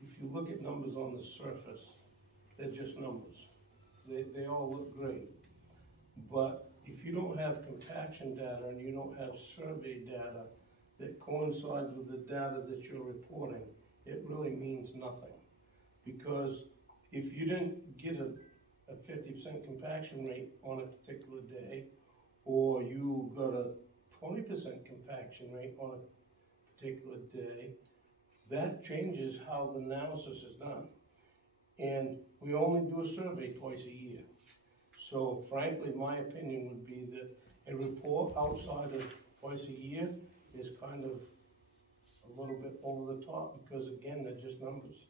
if you look at numbers on the surface, they're just numbers. They all look great. But if you don't have compaction data and you don't have survey data that coincides with the data that you're reporting, it really means nothing. Because if you didn't get a 50% compaction rate on a particular day, or you got a 20% compaction rate on a particular day, that changes how the analysis is done. And we only do a survey twice a year. So frankly, my opinion would be that a report outside of twice a year is kind of a little bit over the top, because again, they're just numbers.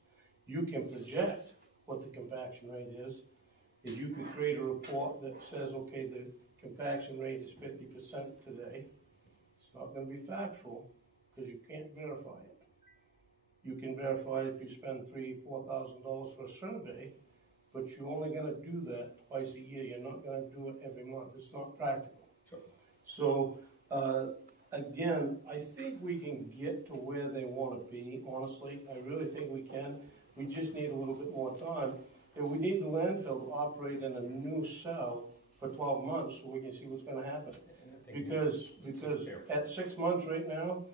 You can project what the compaction rate is. If you could create a report that says, okay, the compaction rate is 50% today, it's not going to be factual because you can't verify it. You can verify it if you spend $3,000 or $4,000 for a survey, but you're only going to do that twice a year. You're not going to do it every month. It's not practical. Sure. So again, I think we can get to where they want to be, honestly. I really think we can. We just need a little bit more time. And we need the landfill to operate in a new cell for 12 months so we can see what's going to happen. Because at 6 months right now,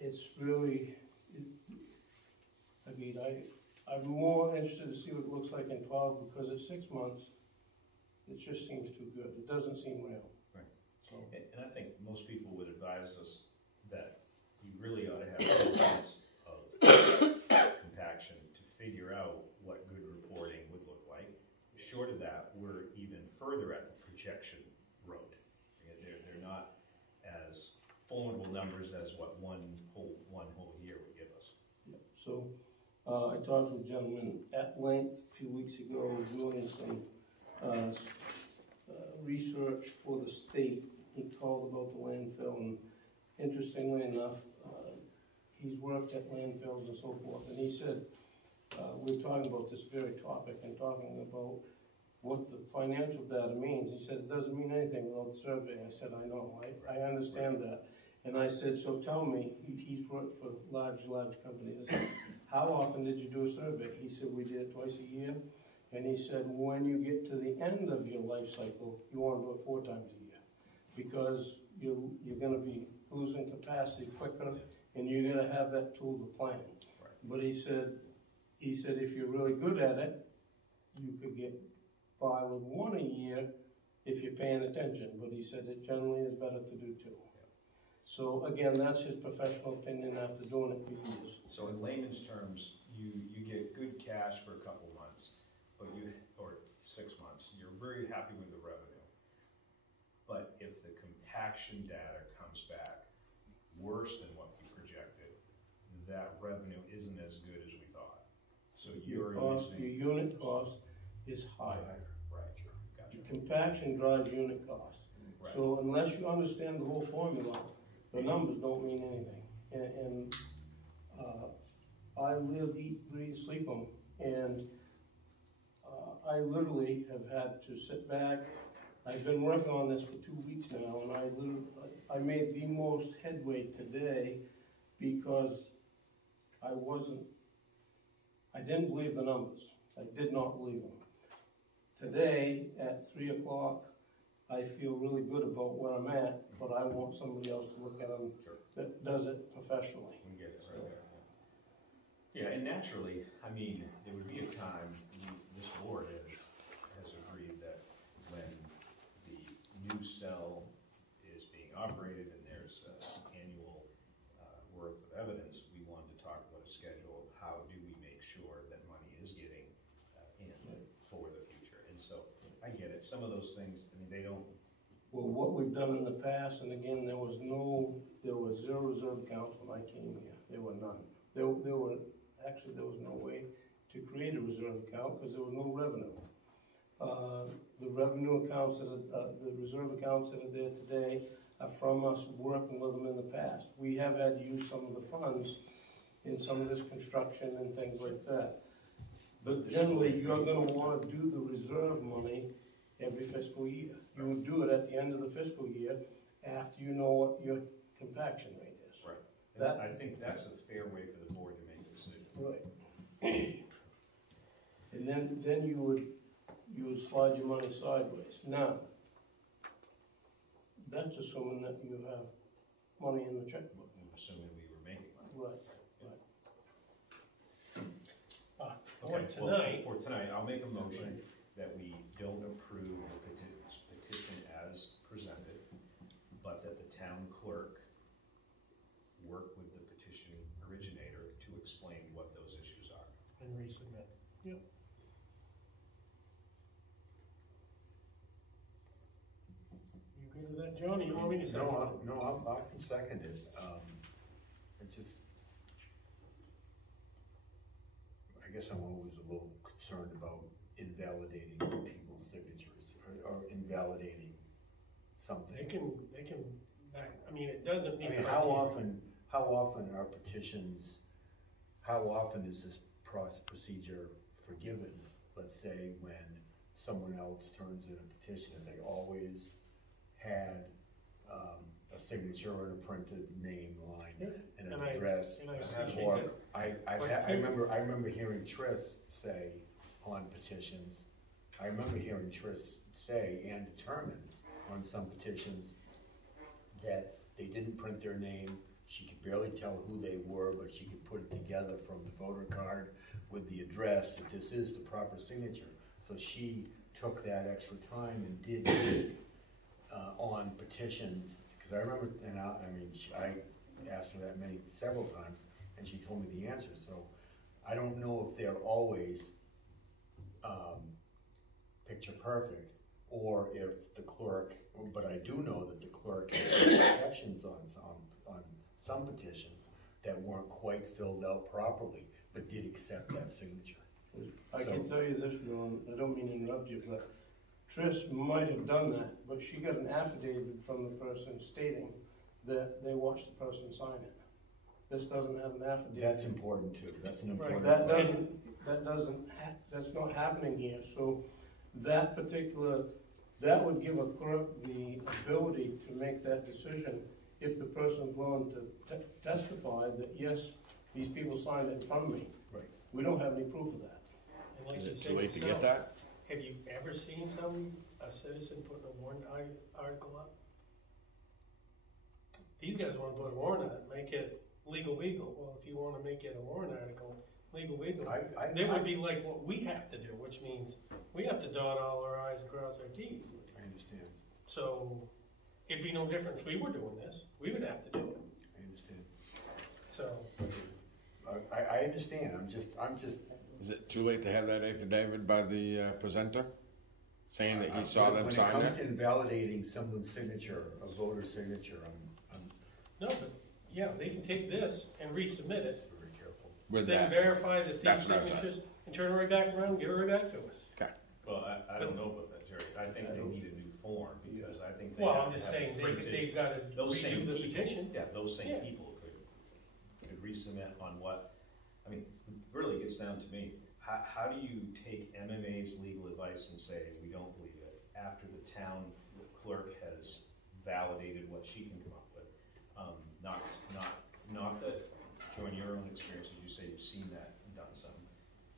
it's really, I'm more interested to see what it looks like in 12, because at 6 months, it just seems too good. It doesn't seem real. Right. So, and I think most people would advise us that you really ought to have 2 months of compaction to figure out what good reporting would look like. Short of that, we're even further at the projection road. They're not as formidable numbers as what one whole year would give us. Yeah. So I talked with a gentleman at length a few weeks ago, doing some research for the state. He called about the landfill, and interestingly enough, he's worked at landfills and so forth, and he said, we're talking about this very topic and talking about what the financial data means. He said, it doesn't mean anything without the survey. I said, I know, I understand that. And I said, so tell me, he's worked for large companies. I said, how often did you do a survey? He said, we did it twice a year. And he said, when you get to the end of your life cycle, you want to do it 4 times a year. Because you're going to be losing capacity quicker, and you're going to have that tool to plan. Right. But he said, if you're really good at it, you could get by with 1 a year if you're paying attention. But he said it generally is better to do 2. Yeah. So again, that's his professional opinion after doing it for years. So in layman's terms, you get good cash for a couple months, but or 6 months, you're very happy with the revenue. But if the compaction data comes back worse than what we projected, that revenue isn't as good as we thought. So your unit cost is higher. Right, sure. Gotcha. Compaction drives unit cost. Right. So unless you understand the whole formula, the numbers don't mean anything. And I live, eat, breathe, sleep them. And I literally have had to sit back. I've been working on this for 2 weeks now, and I made the most headway today because I didn't believe the numbers. I did not believe them. Today, at 3 o'clock, I feel really good about where I'm at, but I want somebody else to look at them that does it professionally. We get it right there. Yeah, and naturally, I mean, there would be a time we this board has agreed that when the new cell is being operated and there's annual worth of evidence, we wanted to talk about a schedule of how do we make sure that money is getting in for the future. And so I get it. Some of those things, I mean, they don't. Well, what we've done in the past, and again, there was zero reserve accounts when I came here. There were none. There was no way to create a reserve account because there was no revenue. The revenue accounts the reserve accounts that are there today are from us working with them in the past. We have had to use some of the funds in some of this construction and things like that. But generally, you're gonna wanna do the reserve money every fiscal year. You would do it at the end of the fiscal year after you know what your compaction rate is. Right. And I think that's a fair way for the board to make a decision. Right. And then you would slide your money sideways. Now, that's assuming that you have money in the checkbook. I'm assuming we were making money. Right. For tonight, I'll make a motion that we don't approve the petition as presented, but that the town clerk work with the petition originator to explain what those issues are. And resubmit. Yep. You good with that, John, or you want me to second it? No, I can second it. I guess I'm always a little concerned about invalidating people's signatures or invalidating something. They can, I mean, it doesn't mean. I mean, how often are petitions, how often is this procedure forgiven? Let's say when someone else turns in a petition, and they always had a signature and a printed name line and an address. Or I remember hearing Tris say on petitions, I remember hearing Tris say and determine on some petitions that they didn't print their name. She could barely tell who they were, but she could put it together from the voter card with the address that this is the proper signature. So she took that extra time and did on petitions, because I remember, and I asked her that several times, and she told me the answer. So I don't know if they're always picture perfect, or if the clerk, but I do know that the clerk has exceptions on some petitions that weren't quite filled out properly, but did accept that signature. I can tell you this, Ron, I don't mean to interrupt you, but Tris might have done that, but she got an affidavit from the person stating that they watched the person sign it. This doesn't have an affidavit. That's important too. That's an important. That's not happening here. So that would give a clerk the ability to make that decision if the person's willing to testify that yes, these people signed it in front of me. Right. We don't have any proof of that. And like Is you it said too late to yourself, get that? Have you ever seen a citizen putting a warrant article up? These guys wanna put a warrant on it, make it legal. Well, if you wanna make it a warrant article, legal. It would be like what we have to do, which means we have to dot all our i's and cross our t's. I understand. So it'd be no different if we were doing this. We would have to do it. I understand. So. I understand. I'm just. Is it too late to have that affidavit by the presenter, saying that he saw them sign When it comes it? to invalidating someone's signature, a voter's signature, I'm No, but yeah, they can take this and resubmit it, very careful. With then that? verify that these That's what I was signatures, and turn it right back around and give it right back to us. Okay. Well, I don't know about that, Jerry. I think they need a new form, because I think they Well, have I'm to just have saying, printed. they've gotta Those same redo the people, petition. yeah, those same Yeah. people could resubmit on what, I mean, it really gets down to me. How do you take MMA's legal advice and say, we don't believe it, after the town clerk has validated what she can come up with? Not that, Joe, in your own experience, as you say, you've seen that done some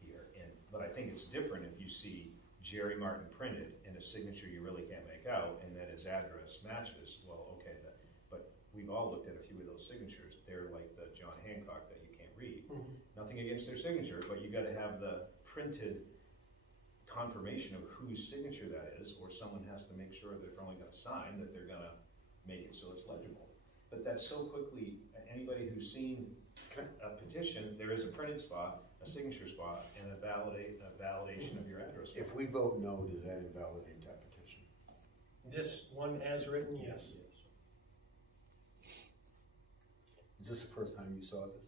here, but I think it's different if you see Jerry Martin printed in a signature you really can't make out, and then his address matches. Well, okay, but we've all looked at a few of those signatures. They're like the John Hancock that you can't read. Mhm. Nothing against their signature, but you got to have the printed confirmation of whose signature that is, or someone has to make sure that if they're only gonna sign, that they're gonna make it so it's legible. But that's so quickly, anybody who's seen a petition, there is a printed spot, a signature spot, and a validation of your address. If we vote no, does that invalidate that petition? This one as written, yes. Is this the first time you saw this?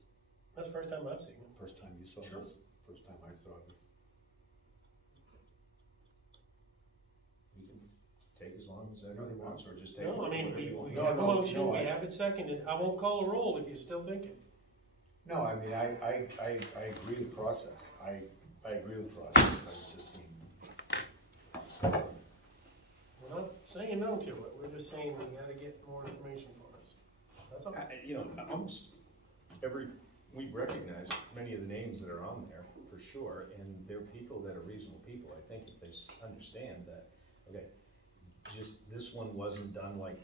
That's the first time I've seen it. First time you saw Sure. this? First time I saw this? You can take as long as everybody wants, or just take. No, I mean, we No, have a no, motion, no, we I- have it seconded. I won't call a roll if you're still thinking. No, I mean, I agree with the process. I agree with the process. I was just saying, We're not saying no to it, we're just saying we gotta get more information for us. That's all. You know, almost we recognize many of the names that are on there, for sure, and they're people that are reasonable people. I think if they understand that, okay, just this one wasn't done like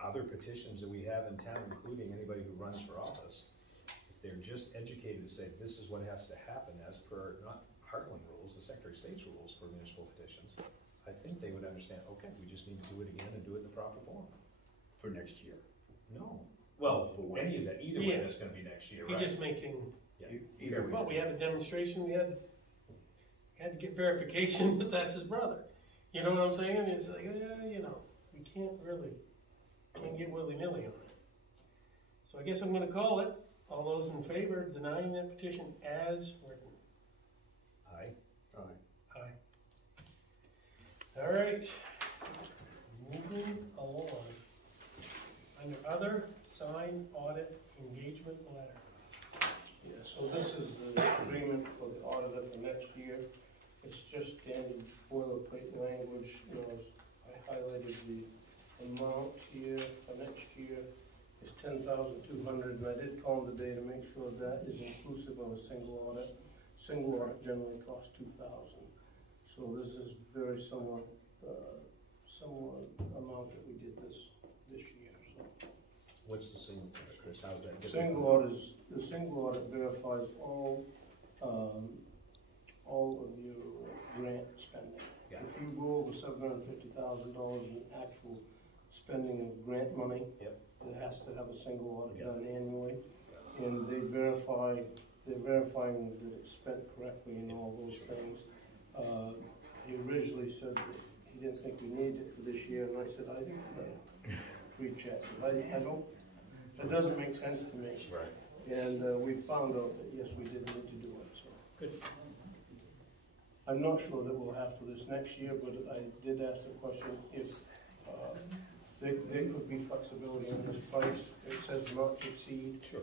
other petitions that we have in town, including anybody who runs for office. If they're just educated to say, this is what has to happen as per, not Heartland rules, the Secretary of State's rules for municipal petitions, I think they would understand, okay, we just need to do it again and do it in the proper form. for next year. No. Well, For what? any of that, either way, Yes. that's gonna be next year, He's right? just making, Yeah. Either way. well, we had a demonstration, we had to get verification that that's his brother. You know what I'm saying? It's like, yeah, you know, we can't get willy-nilly on it. So I guess I'm gonna call it. All those in favor of denying that petition as written? Aye. Aye. Aye. All right, moving along. Under other, sign audit engagement letter. Yeah, so this is the agreement for the auditor for next year. It's just standard boilerplate language, you know, I highlighted the amount here for next year is $10,200, and I did call them today to make sure that is inclusive of a single audit. Single audit generally costs $2,000, so this is very similar amount that we did this year, so. What's the single, Chris, how's that different? The single audit verifies all of your grant spending. Yeah. If you go over $750,000 in actual spending of grant money, Yep. it has to have a single audit Yeah. done annually. And they're verifying that it's spent correctly and all those things. He originally said that he didn't think we needed it for this year, and I said, I think we're gonna recheck, because I don't, that doesn't make sense to me. Right. And we found out that, yes, we did need to do it, so. Good. I'm not sure that we'll have for this next year, but I did ask the question if there could be flexibility in this price. It says not to exceed. Sure.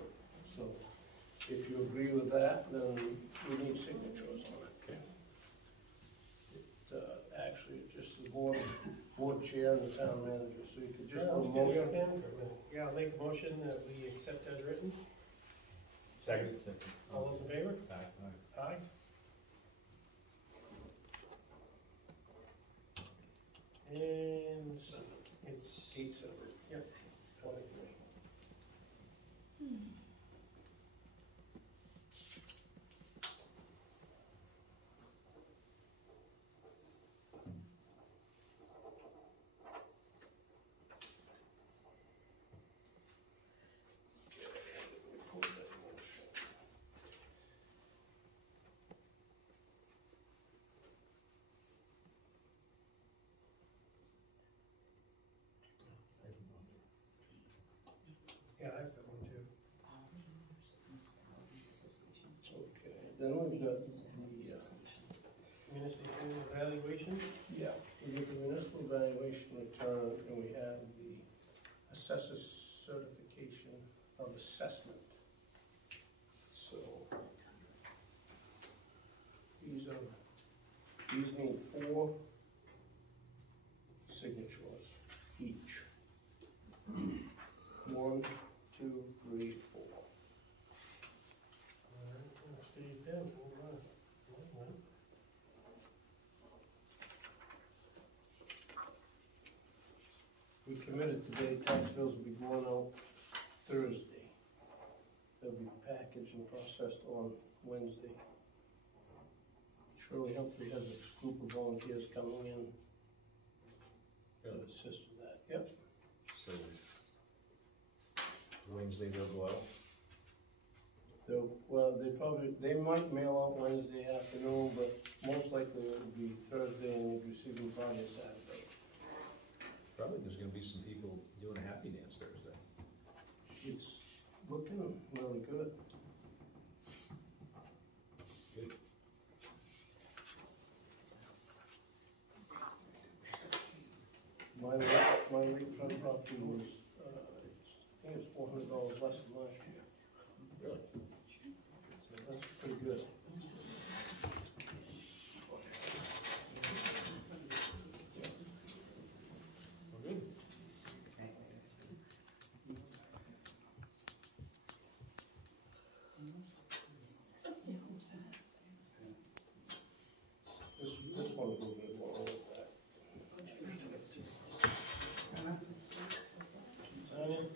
So if you agree with that, then we need signatures on it. Okay. It actually, it's just the board chair and the town manager, so you could just Well, go let's get motion. it in for a minute. Yeah, I'll make a motion that we accept as written. Second. All those in favor? Aye. Aye. And it's 8-7. Yep, 23. Yeah, I've got one too. Okay, then we've got the, Municipal evaluation. yeah, we get the municipal valuation return, and we have the assessor's certification of assessment. So, these need 4 signatures each. 1, 2, 3, 4. All right, Steve, then, hold on. We committed today, tax bills will be going out Thursday. They'll be packaged and processed on Wednesday. Shirley Humphrey has a group of volunteers coming in to Good. assist with that. Yep. So Wednesday they'll go out? They might mail out Wednesday afternoon, but most likely it will be Thursday and you'll receive them Friday, Saturday. Probably there's gonna be some people doing a happy dance Thursday. It's looking really good. Good. My lakefront property was, I think it's $400 less than last year. Really? That's pretty good. Well, good. This one goes in along with that. Keep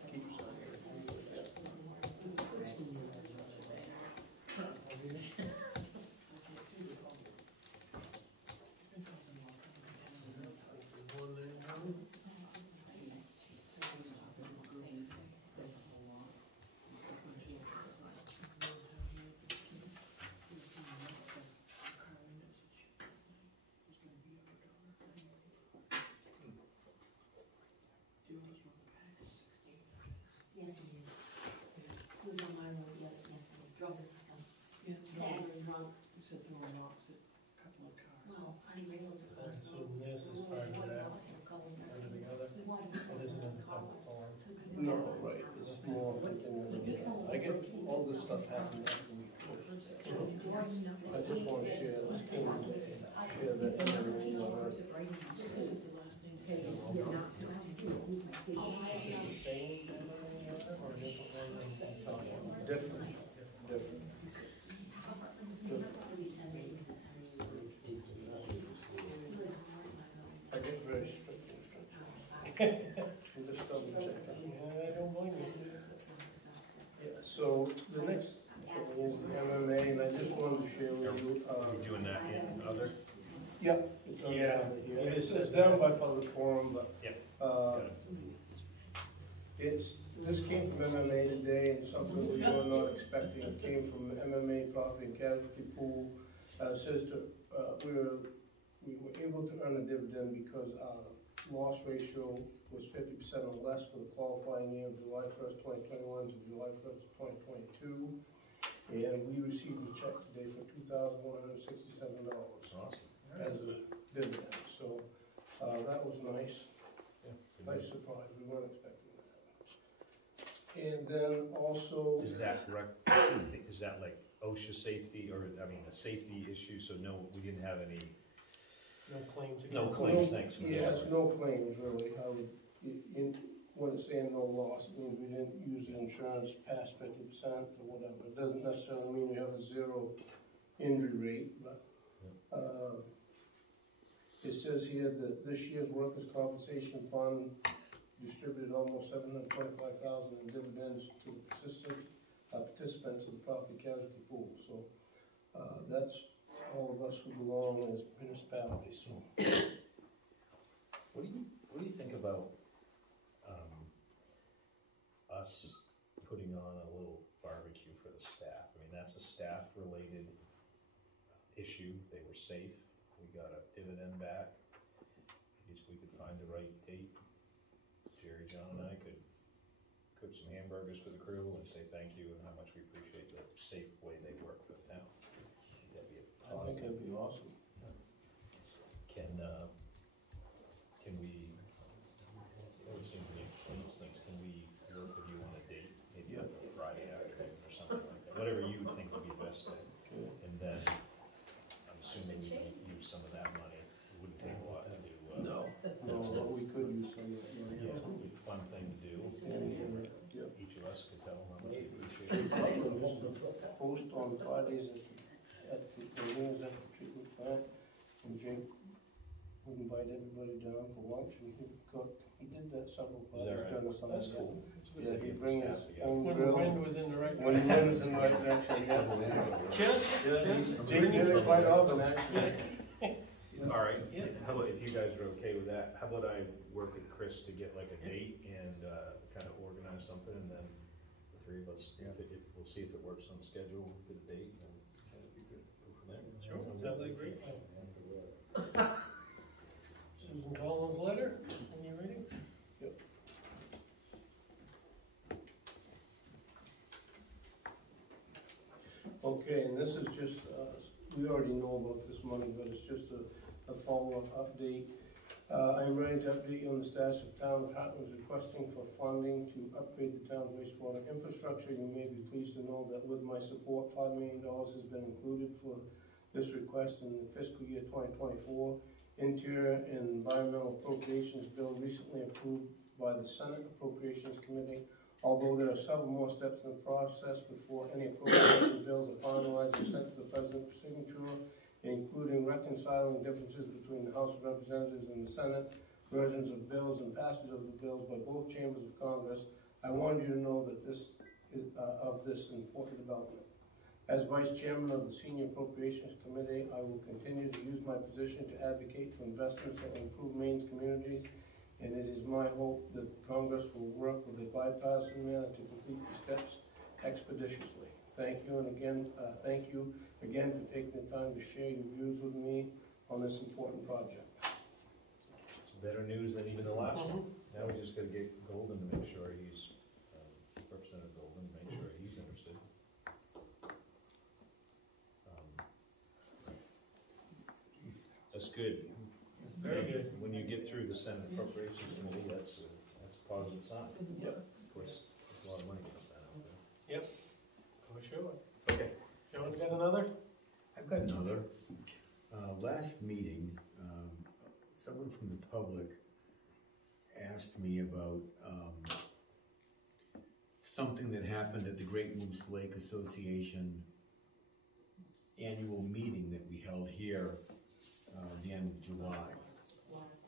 Yes, he is. He was on my road yesterday, drunk as hell. Yeah, Staggering drunk. you said throwing rocks at a couple of cars. Well, I realized it I was. assume this is part of that, under the other, it isn't in the public forum. No, right, it's more thinking, I get all this stuff happening after we post it. So I just want to share this thing, share that with everyone. The last name. Is it the same or a different one? Different. I get very strict instructions. I'm just double checking. Yeah, I don't blame you. Yeah, so the next thing is the MMA, and I just wanted to share with you, Are you doing that in other? yeah, it's on Yeah, here. It's down by public forum, but, Yep. this came from MMA today, and something we were not expecting. It came from MMA Property and Casualty Pool. It says we were able to earn a dividend because our loss ratio was 50% or less for the qualifying year of July 1st, 2021 to July 1st, 2022. And we received a check today for $2,167 Awesome. as a dividend. So that was nice. Yeah. Nice surprise, we weren't expecting that. And then also, Is that is that like OSHA safety, or, I mean, a safety issue, so no, we didn't have any, No claims. no claims, thanks. yeah, it's no claims really. When it's saying no loss, it means we didn't use the insurance past 50% or whatever. It doesn't necessarily mean you have a zero injury rate, but it says here that this year's workers' compensation fund distributed almost $725,000 in dividends to the participants of the property casualty pool. So that's all of us who belong as municipalities. So What do you think about us putting on a little barbecue for the staff? I mean, that's a staff-related issue. They were safe. We got a dividend back. At least we could find the right date. Jerry, John, and I could cook some hamburgers for the crew and say thank you and how much we appreciate the safe way they work for the town. That'd be a I think positive. that'd be awesome. Can we, it would seem to me, one of those things, can we work with you on a date, maybe like a Friday afternoon or something like that, whatever you think would be best day. Okay. And then, I'm assuming we could use some of that money, it wouldn't take a lot to do. No, but we could use some of that money. Yeah, it would be a fun thing to do. Yep. Each of us could tell them how much we appreciate it. Probably used to post on Fridays at the meetings at the treatment plant, and Jake would invite everybody down for lunch and he'd cook. He did that several Is that times right? during the summer. That's cool. It's good Yeah, to he'd get the bring staff his together. own When the grill. wind was in the right When the wind was in the right direction, yeah. Chess, chess. Take it quite often, actually. All right, Yeah. how about, if you guys are okay with that, how about I work with Chris to get like a date and, kind of organize something, and then the three of us, we'll see if it works on the schedule, get a date, and that'd be good. Go from there. Sure, sounds like a great plan. Susan Collins' letter, when you're ready? Okay, and this is just, we already know about this money, but it's just a follow-up update. I am ready to update you on the status of town of Heartland requesting for funding to upgrade the town's wastewater infrastructure. You may be pleased to know that with my support, $5 million has been included for this request in the fiscal year 2024. Interior and Environmental Appropriations Bill recently approved by the Senate Appropriations Committee. Although there are several more steps in the process before any appropriation bills are finalized and sent to the President for signature, including reconciling differences between the House of Representatives and the Senate versions of bills and passage of the bills by both chambers of Congress, I wanted you to know that this is, of this important development. As Vice Chairman of the Senior Appropriations Committee, I will continue to use my position to advocate for investments that will improve Maine's communities, and it is my hope that Congress will work with a bipartisan manner to complete the steps expeditiously. Thank you, and again, thank you again for taking the time to share your views with me on this important project. It's better news than even the last one. Now we just gotta get Golden to make sure he's, Representative Golden, make sure he's interested. That's good. Very good. When you get through the Senate Appropriations Committee, that's a positive sign. Yep. Of course, there's a lot of money goes down out there. For sure. Okay. John's got another? I've got another. Last meeting, someone from the public asked me about something that happened at the Great Moose Lake Association annual meeting that we held here the end of July.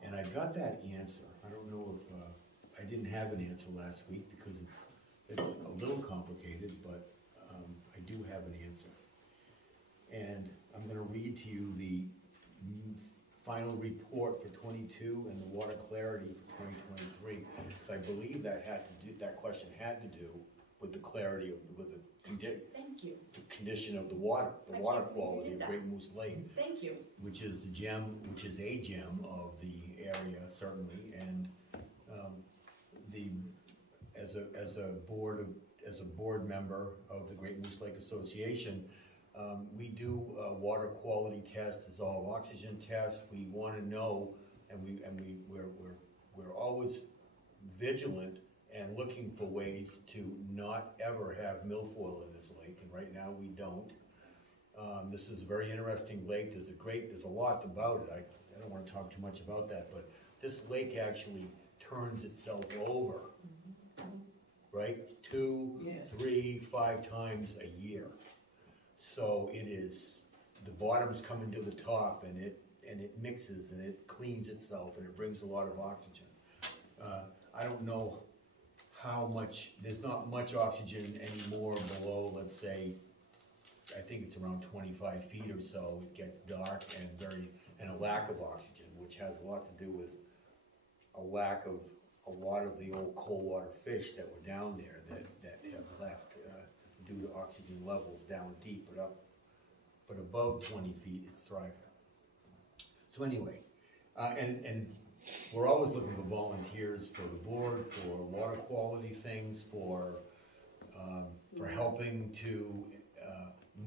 And I got that answer. I don't know if, I didn't have an answer last week because it's a little complicated, but I do have an answer. And I'm gonna read to you the final report for 22 and the water clarity for 2023. So I believe that question had to do with the clarity of, with the Thank you, condition of the water quality of Great Moose Lake, thank you. which is a gem of the area, certainly, and as a board member of the Great Moose Lake Association, we do water quality tests, dissolved oxygen tests. We want to know, and we're always vigilant and looking for ways to not ever have milfoil in this lake, and right now we don't. This is a very interesting lake. There's a lot about it. I don't want to talk too much about that, but this lake actually turns itself over, right? 2, 3, 5 times a year. So it is, the bottom's coming to the top, and it mixes and it cleans itself, and it brings a lot of oxygen. I don't know how much, there's not much oxygen anymore below, let's say, I think it's around 25 feet or so. It gets dark and a lack of oxygen, which has a lot to do with a lack of a lot of the old cold water fish that were down there that have left due to oxygen levels down deep, but above 20 feet, it's thriving. So anyway, and we're always looking for volunteers for the board, for water quality things, for helping to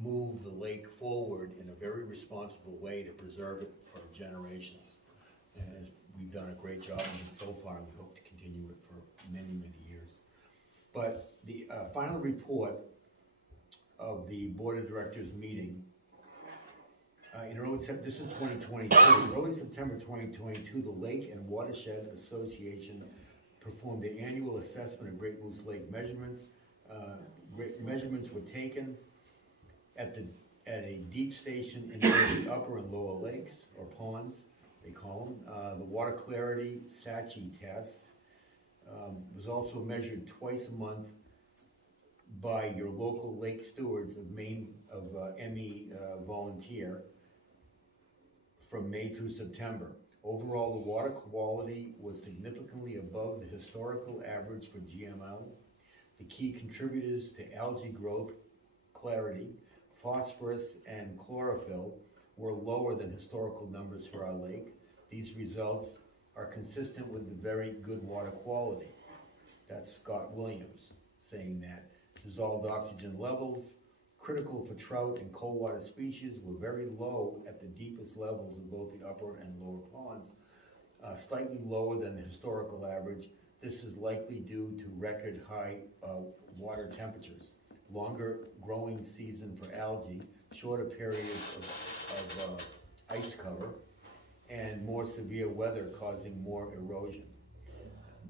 move the lake forward in a very responsible way to preserve it for generations. And we've done a great job of it so far, and we hope to continue it for many, many years. But the final report of the Board of Directors meeting in early September, this is 2022, in early September 2022, the Lake and Watershed Association performed the annual assessment of Great Moose Lake measurements. Measurements were taken at a deep station in the upper and lower lakes or ponds, they call them. The water clarity Sachi test was also measured twice a month by your local lake stewards of ME volunteer from May through September. Overall, the water quality was significantly above the historical average for GML. The key contributors to algae growth, clarity, phosphorus, and chlorophyll were lower than historical numbers for our lake. These results are consistent with the very good water quality. That's Scott Williams saying that. Dissolved oxygen levels, critical for trout and cold water species, were very low at the deepest levels of both the upper and lower ponds, slightly lower than the historical average. This is likely due to record high water temperatures, longer growing season for algae, shorter periods of ice cover, and more severe weather causing more erosion.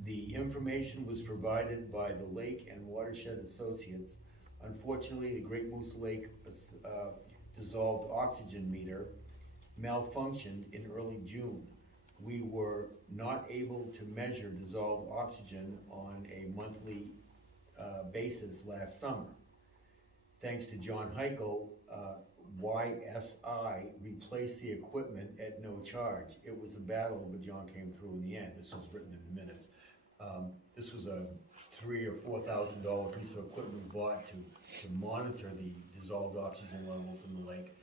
The information was provided by the Lake and Watershed Associates. Unfortunately, the Great Moose Lake dissolved oxygen meter malfunctioned in early June. We were not able to measure dissolved oxygen on a monthly basis last summer. Thanks to John Heichel, YSI replaced the equipment at no charge. It was a battle, but John came through in the end. This was written in the minutes. This was a $3,000 or $4,000 piece of equipment we bought to monitor the dissolved oxygen levels in the lake.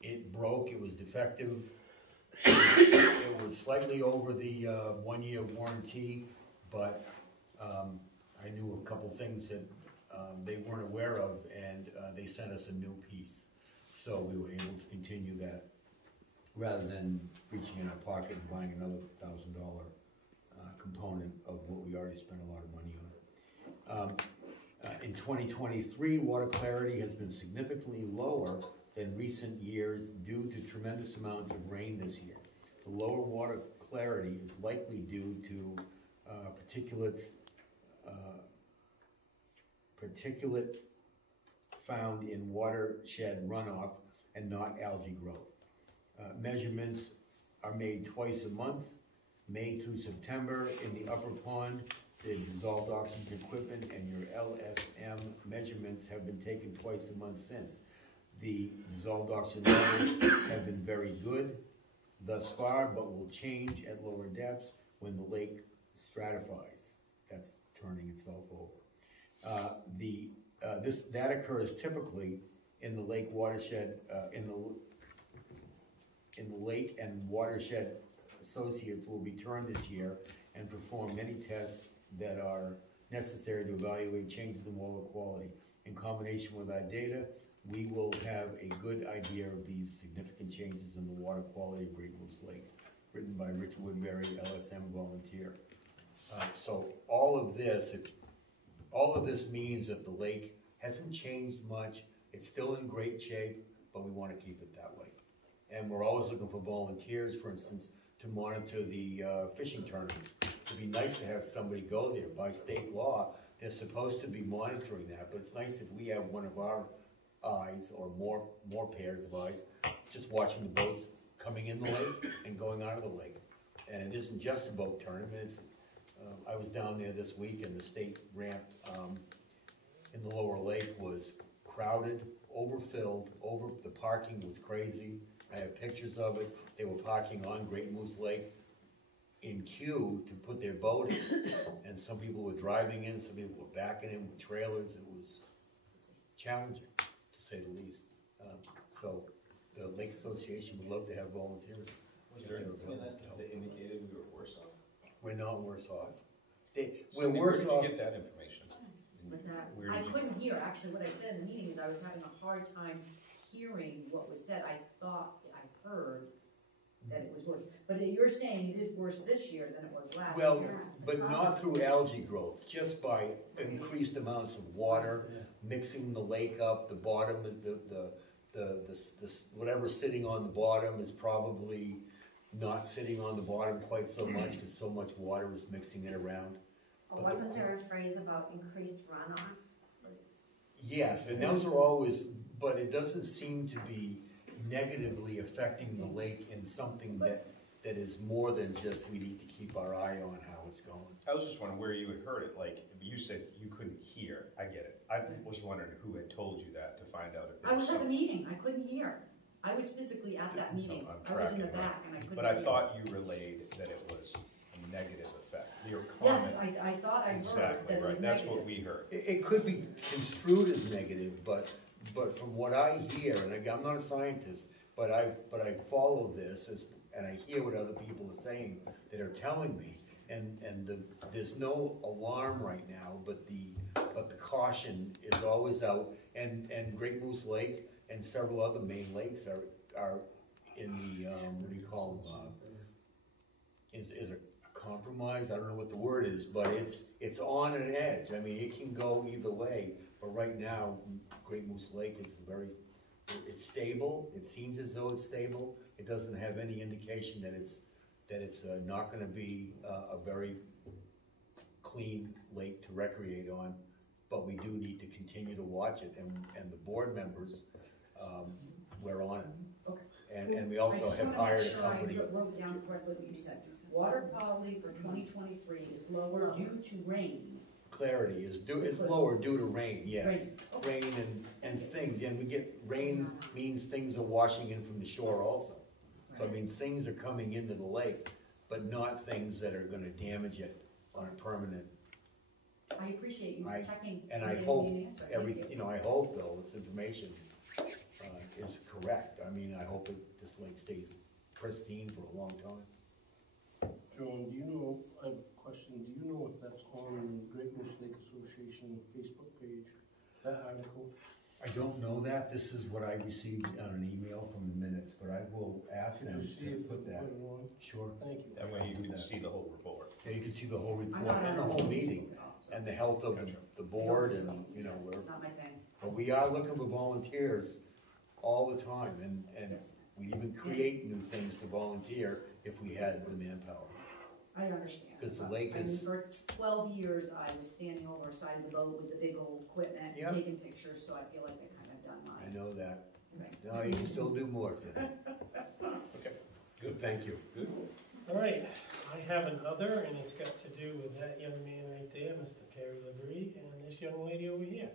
It broke, it was defective. It was slightly over the 1-year warranty, but I knew a couple things that they weren't aware of, and they sent us a new piece. So we were able to continue that rather than reaching in our pocket and buying another $1,000 component of what we already spent a lot of money on. In 2023, water clarity has been significantly lower than recent years due to tremendous amounts of rain this year. The lower water clarity is likely due to particulate found in watershed runoff and not algae growth. Measurements are made twice a month, May through September. In the upper pond, the dissolved oxygen equipment and your LSM measurements have been taken twice a month since. The dissolved oxygen levels have been very good thus far, but will change at lower depths when the lake stratifies. That's turning itself over. That occurs typically in the lake watershed, in the lake and watershed associates will return this year and perform many tests that are necessary to evaluate changes in water quality. In combination with our data, we will have a good idea of these significant changes in the water quality of Great Moose Lake, written by Rich Woodbury, LSM volunteer. So all of this means that the lake hasn't changed much. It's still in great shape, but we want to keep it that way. And we're always looking for volunteers, for instance, to monitor the fishing tournaments. It'd be nice to have somebody go there. By state law, they're supposed to be monitoring that, but it's nice if we have one of our eyes or more pairs of eyes just watching the boats coming in the lake and going out of the lake. And it isn't just a boat tournament. It's, I was down there this week, and the state ramp in the lower lake was crowded, overfilled, the parking was crazy. I have pictures of it. They were parking on Great Moose Lake in queue to put their boat in. And some people were driving in, some people were backing in with trailers. It was challenging, to say the least. So the Lake Association would love to have volunteers. Was there anything that indicated we were worse off? We're not worse off. We're worse off. Where did you get that information? I couldn't hear, actually, what I said in the meeting is I was having a hard time hearing what was said. I thought I heard that it was worse. But you're saying it is worse this year than it was last year. Well, but not through algae growth, just by increased amounts of water, mixing the lake up. The bottom, whatever's sitting on the bottom is probably not sitting on the bottom quite so much because so much water is mixing it around. Well, wasn't there a phrase about increased runoff? Yes, and those are always, but it doesn't seem to be negatively affecting the lake in something that that is more than just we need to keep our eye on how it's going. I was just wondering where you had heard it, like, you said you couldn't hear, I get it. I was wondering who had told you that to find out if there I was was at the some. meeting, I couldn't hear. I was physically at that meeting. I'm I was in the tracking, right. back and I couldn't But hear. I thought you relayed that it was a negative effect, your Yes, comment. I thought I heard that Exactly, it was right, that's negative. what we heard. It could be construed as negative, but from what I hear, and again, I'm not a scientist, but I follow this and I hear what other people are saying that are telling me, there's no alarm right now, but the caution is always out, and Great Moose Lake and several other main lakes are in the, what do you call them, is a compromise, I don't know what the word is, but it's on an edge. I mean, it can go either way, but right now, Great Moose Lake is it's stable, it seems as though it's stable. It doesn't have any indication that it's not gonna be a very clean lake to recreate on, but we do need to continue to watch it, and the board members, we're on it. Okay. And we also have hired a company. I just wanna make sure I wrote down correctly what you said. Water quality for 2023 is lower due to rain. Clarity is lower due to rain, yes. Rain, okay. Rain and things, and we get, rain means things are washing in from the shore also. So I mean, things are coming into the lake, but not things that are gonna damage it on a permanent. I appreciate you checking. And I giving hope me an answer. Thank you. I hope, Bill, this information is correct. I mean, I hope that this lake stays pristine for a long time. John, do you know, I have a question, do you know if that's on the Great Moose Lake Association Facebook page, that article? I don't know that. This is what I received on an email from the minutes, but I will ask Could them you see to if put they that. put it on? Sure. Thank you. That way you can see the whole report. Yeah, you can see the whole I'm report not and the on whole it. meeting and the health of the board and, Not my thing. but we are looking for volunteers all the time and we even create new things to volunteer if we had the manpower. I understand. 'Cause the lake I mean, is- for 12 years, I was standing over side of the boat with the big old equipment, Yeah. taking pictures, so I feel like I kind of done I mine. know that. Okay. No, you can still do more, so. Okay. Good, thank you. Good. All right, I have another, and it's got to do with that young man right there, Mr. Terry Liberty, and this young lady over here.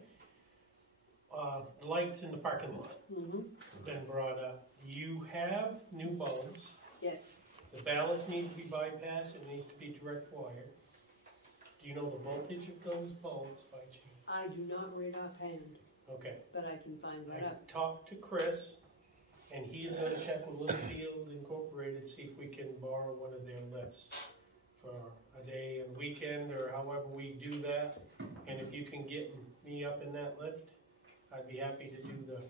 Lights in the parking lot, been brought up. You have new bulbs. Yes, The ballasts need to be bypassed, it needs to be direct wired. Do you know the voltage of those bulbs by chance? I do not read offhand, Okay, but I can find I it out. talked to Chris, and he's gonna check with Littlefield Incorporated, see if we can borrow one of their lifts for a day and weekend, or however we do that. And if you can get me up in that lift, I'd be happy to do the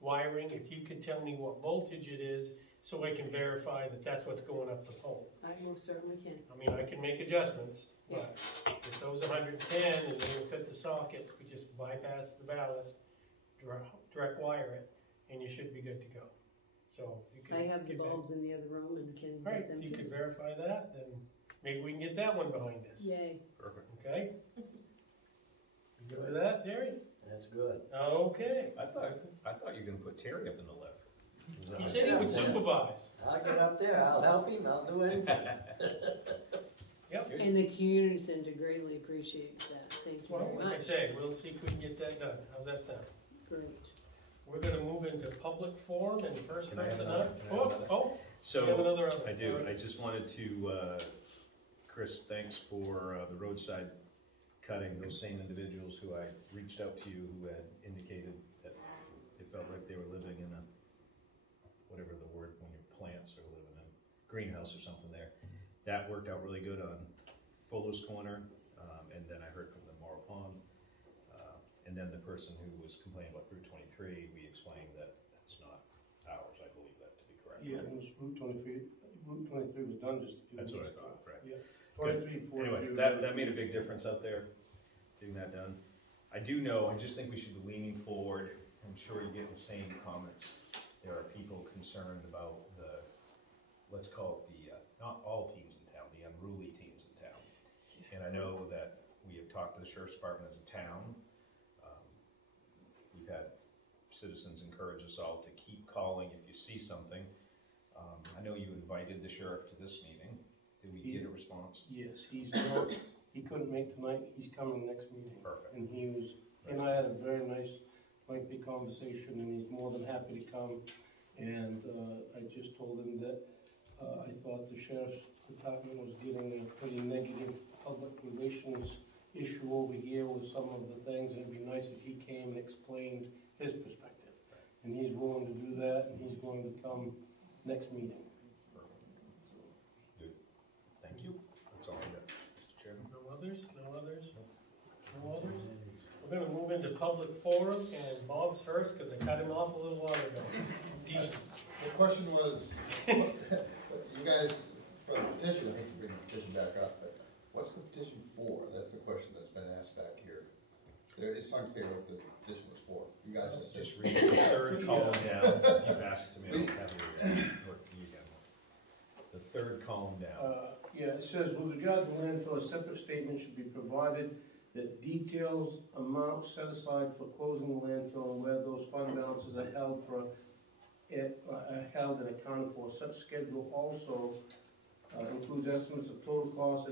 wiring. If you could tell me what voltage it is, so I can verify that that's what's going up the pole. I most certainly can. I mean, I can make adjustments, but if those 110 and they don't fit the sockets, we just bypass the ballast, direct wire it, and you should be good to go. So if you could I have the get back- bulbs in the other room and can All right, get them if you to could verify that, then maybe we can get that one behind us, Yay. Perfect. okay? You good with that, Terry? That's good. Okay. I thought you were gonna put Terry up in the lift. Is that He right? said he would supervise. I'll get up there, I'll help him, I'll do anything. Yep. And the community center greatly appreciates that. Thank you Well, very like I much. say, we'll see if we can get that done. How's that sound? Great. We're gonna move into public forum, and the first Can I have person another? up. Can I have another? Oh, you have So, another other. I do, All right. I just wanted to, Chris, thanks for the roadside cutting, those same individuals who I reached out to you who had indicated that they felt like they were living in a, whatever the word, when your plants are living in a greenhouse or something there. That worked out really good on Fuller's Corner, and then I heard from the Morrow Pond. And then the person who was complaining about Route 23, we explained that that's not ours, I believe that to be correct. Yeah, it was Route 23 was done just a few That's what I weeks ago. thought, right. Yeah, Good. 23, 42. Anyway, that made a big difference out there, getting that done. I do know, I just think we should be leaning forward. I'm sure you're getting the same comments. There are people concerned about the, let's call it the, not all teams in town, the unruly teams in town. And I know that we have talked to the sheriff's department as a town. We've had citizens encourage us all to keep calling if you see something. I know you invited the sheriff to this meeting. Did we get a response? Yes, he's not, he couldn't make tonight, he's coming next meeting. Perfect. And he and I had a very nice, lengthy conversation, and he's more than happy to come. And I just told him that I thought the sheriff's department was getting a pretty negative public relations issue over here with some of the things, and it'd be nice if he came and explained his perspective. And he's willing to do that, and he's going to come next meeting. Good. Thank you. That's all I got, Mr. Chairman. No others? No others? No others? We're gonna move into public forum, and Bob's first, because I cut him off a little while ago. The question was, you guys, for the petition, I hate to bring the petition back up, but what's the petition for? That's the question that's been asked back here. It's unclear what the petition was for. You guys Just read the third column down. You've asked me, I don't have it. The third column down. Yeah, it says, with regard to landfill, a separate statement should be provided that details amounts set aside for closing the landfill and where those fund balances are held and accounted for. Such schedule also includes estimates of total costs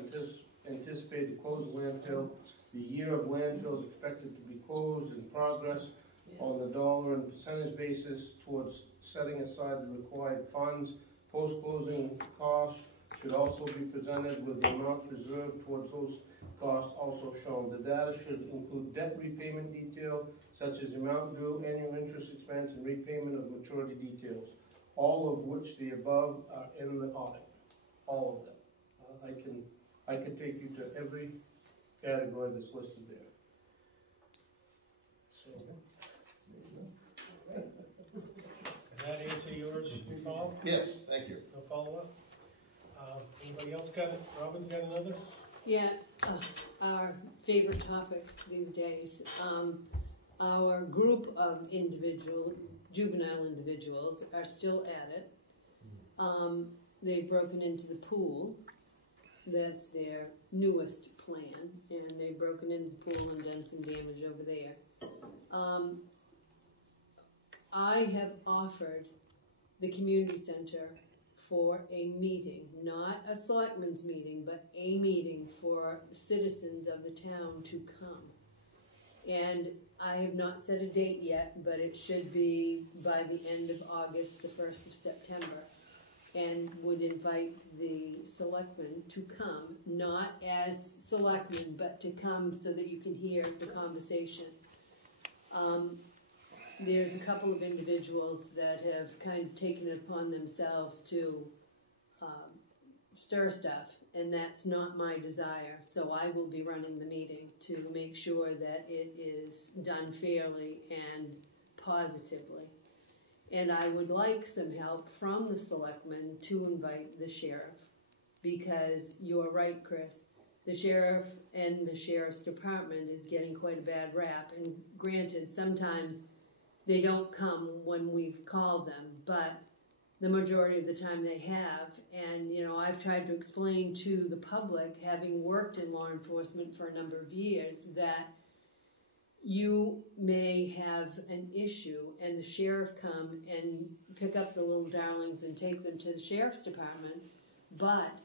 anticipated to close the landfill, the year of landfill is expected to be closed, in progress on the dollar and percentage basis towards setting aside the required funds. Post-closing costs should also be presented with the amounts reserved towards those costs also shown. The data should include debt repayment detail, such as amount due, annual interest expense, and repayment of maturity details, all of which the above are in the audit. All of them. I can take you to every category that's listed there. So, Does that answer yours, Paul? Yes, thank you. No follow-up? Anybody else got it? Robin's got another? Yeah, our favorite topic these days. Our group of juvenile individuals are still at it. They've broken into the pool. That's their newest plan, and they've broken into the pool and done some damage over there. I have offered the community center for a meeting, not a selectmen's meeting, but a meeting for citizens of the town to come. And I have not set a date yet, but it should be by the end of August, the 1st of September. And would invite the selectmen to come, not as selectmen, but to come so that you can hear the conversation. There's a couple of individuals that have kind of taken it upon themselves to stir stuff, and that's not my desire. So I will be running the meeting to make sure that it is done fairly and positively. And I would like some help from the selectmen to invite the sheriff, because you're right, Chris. The sheriff and the sheriff's department is getting quite a bad rap, and granted, sometimes they don't come when we've called them, but the majority of the time they have. And, you know, I've tried to explain to the public, having worked in law enforcement for a number of years, that you may have an issue and the sheriff come and pick up the little darlings and take them to the sheriff's department, but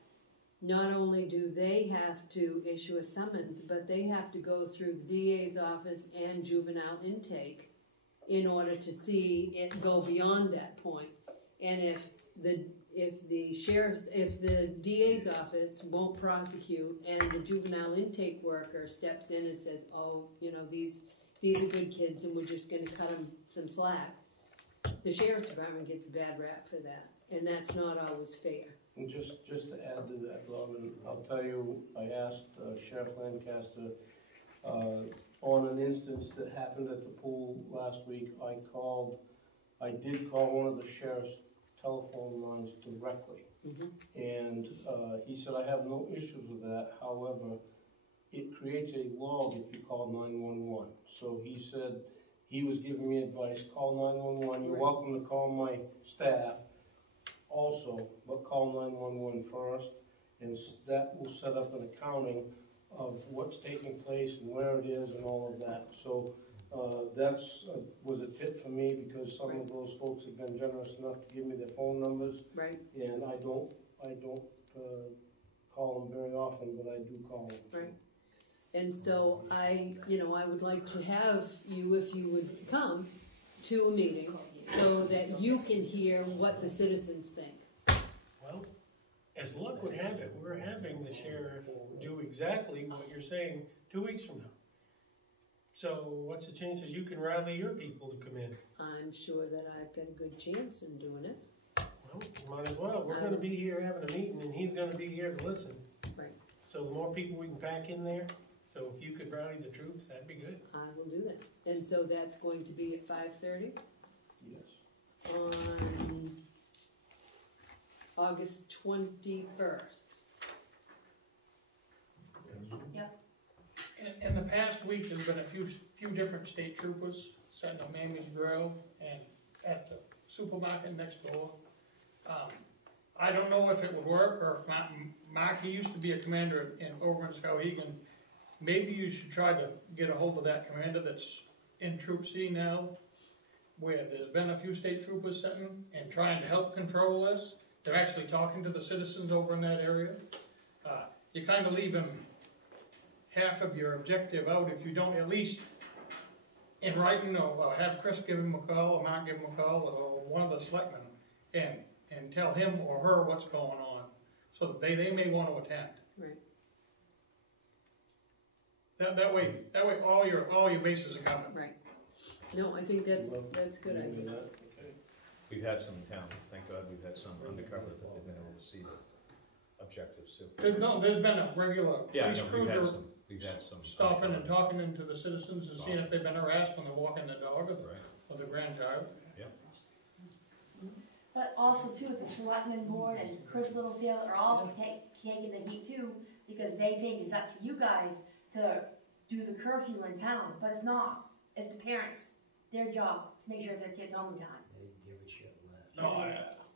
not only do they have to issue a summons, but they have to go through the DA's office and juvenile intake in order to see it go beyond that point. And if the DA's office won't prosecute and the juvenile intake worker steps in and says, oh, you know, these are good kids and we're just going to cut them some slack, the sheriff's department gets a bad rap for that, and that's not always fair. and just to add to that, Robin, I'll tell you, I asked Sheriff Lancaster on an instance that happened at the pool last week. I did call one of the sheriff's telephone lines directly. And he said, I have no issues with that. However, it creates a log if you call 911. So he said, he was giving me advice, call 911. You're welcome to call my staff also, but call 911 first. And that will set up an accounting of what's taking place and where it is and all of that. So That's, was a tip for me because some of those folks have been generous enough to give me their phone numbers. Right, And I don't call them very often, but I do call them. right. And so I would like to have you, if you would come to a meeting, so that you can hear what the citizens think. Well, as luck would have it, we're having the sheriff do exactly what you're saying 2 weeks from now. So what's the chances you can rally your people to come in? I'm sure that I've got a good chance in doing it. Well, you might as well. We're gonna be here having a meeting and he's gonna be here to listen. Right. So the more people we can pack in there, so if you could rally the troops, that'd be good. I will do that. And so that's going to be at 5:30 Yes. on August 21st. In the past week, there's been a few different state troopers setting up Mammy's Grill and at the supermarket next door. I don't know if it would work, or if Mark, he used to be a commander over in Skowhegan. Maybe you should try to get a hold of that commander that's in Troop C now, where there's been a few state troopers sitting and trying to help control this. They're actually talking to the citizens over in that area. You kind of leave them half of your objective out if you don't at least in writing, or have Chris give him a call, or Mark give him a call, or one of the selectmen, and tell him or her what's going on, so that they may want to attend. Right. That way all your bases are covered. Right. No, I think that's a good idea. Okay. We've had some in town, thank God, we've had some undercover that they've been able to see the objectives too. There's been a regular Yeah, police no, cruiser we've had some. stopping and talking into the citizens and seeing if they've been harassed when they're walking their dog Right. or their grandchild. But also too, the selectmen board and Chris Littlefield are all taking the heat too, because they think it's up to you guys to do the curfew in town, but it's not. It's the parents, their job, to make sure their kid's home in time.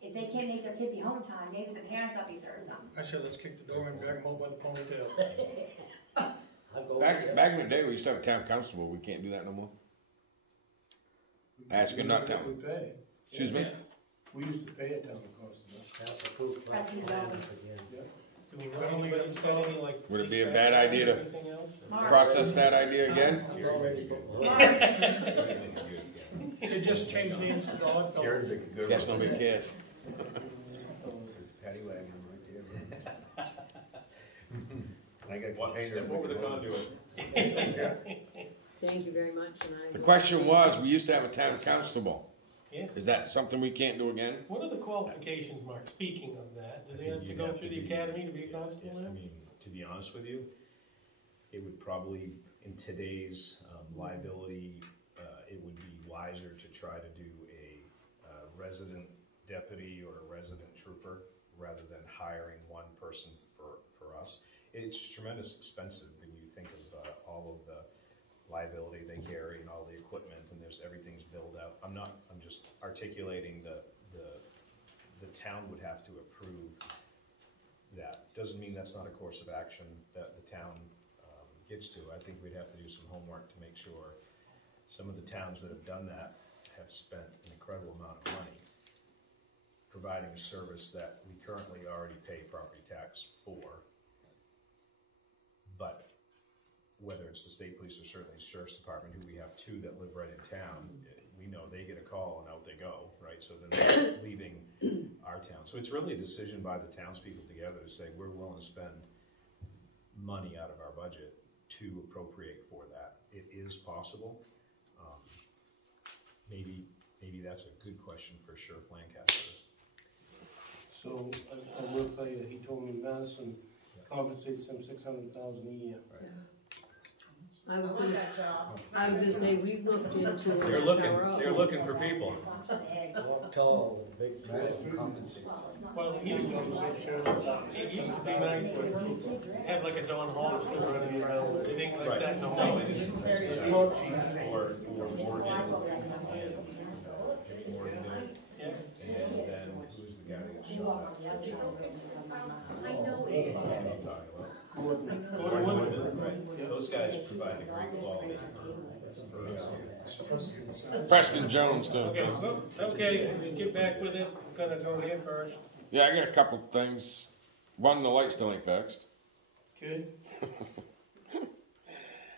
If they can't make their kid be home in time, maybe the parents ought to be serving something. I said, let's kick the door and drag them out by the ponytail. Back in the day, we used to have a town constable. We can't do that no more. Asking not town. We pay. Excuse me? We used to pay a town constable. Pressing down. Do we know anybody's got any like? Would it be a bad idea to anything else? process that idea again? You just change the instant dog. Karen's a good Guess nobody cares. Paddy wagon right there. I got What, containers. step over the conduit. Yeah. Thank you very much, and I The will- question was, we used to have a town constable. Yeah. Is that something we can't do again? What are the qualifications, Mark, speaking of that? Do they have to You'd go have through to the be- academy to be a constable I now? mean, to be honest with you, it would probably, in today's liability, it would be wiser to try to do a resident deputy or a resident trooper rather than hiring one person for us. It's tremendous expensive when you think of all of the liability they carry and all the equipment, and everything's billed out. I'm just articulating the town would have to approve that. Doesn't mean that's not a course of action that the town gets to. I think we'd have to do some homework to make sure some of the towns that have done that have spent an incredible amount of money providing a service that we currently already pay property tax for. But whether it's the state police or certainly the sheriff's department, who we have two that live right in town, we know they get a call and out they go, right? So then they're leaving our town. So it's really a decision by the townspeople together to say, we're willing to spend money out of our budget to appropriate for that. It is possible. Maybe that's a good question for Sheriff Lancaster. So I will tell you, he told me Madison compensates them $600,000 a year. I was gonna say, we looked into an They're SRO. looking for people. Tall, big. Madison compensates. Well, it used to be nice when have like a Don Hollister running around, it ain't like that no more. It's more cheap. Or Morgan and Jimmy Morgan. Yeah. And then who's the guy that got shot at? I know You know what I'm talking about. Gordon Woodman. Right. Those guys provide a great quality. Preston Jones too. Okay, let's get back with it. I'm gonna go here first. Yeah, I got a couple things. One, the light still ain't fixed. Okay.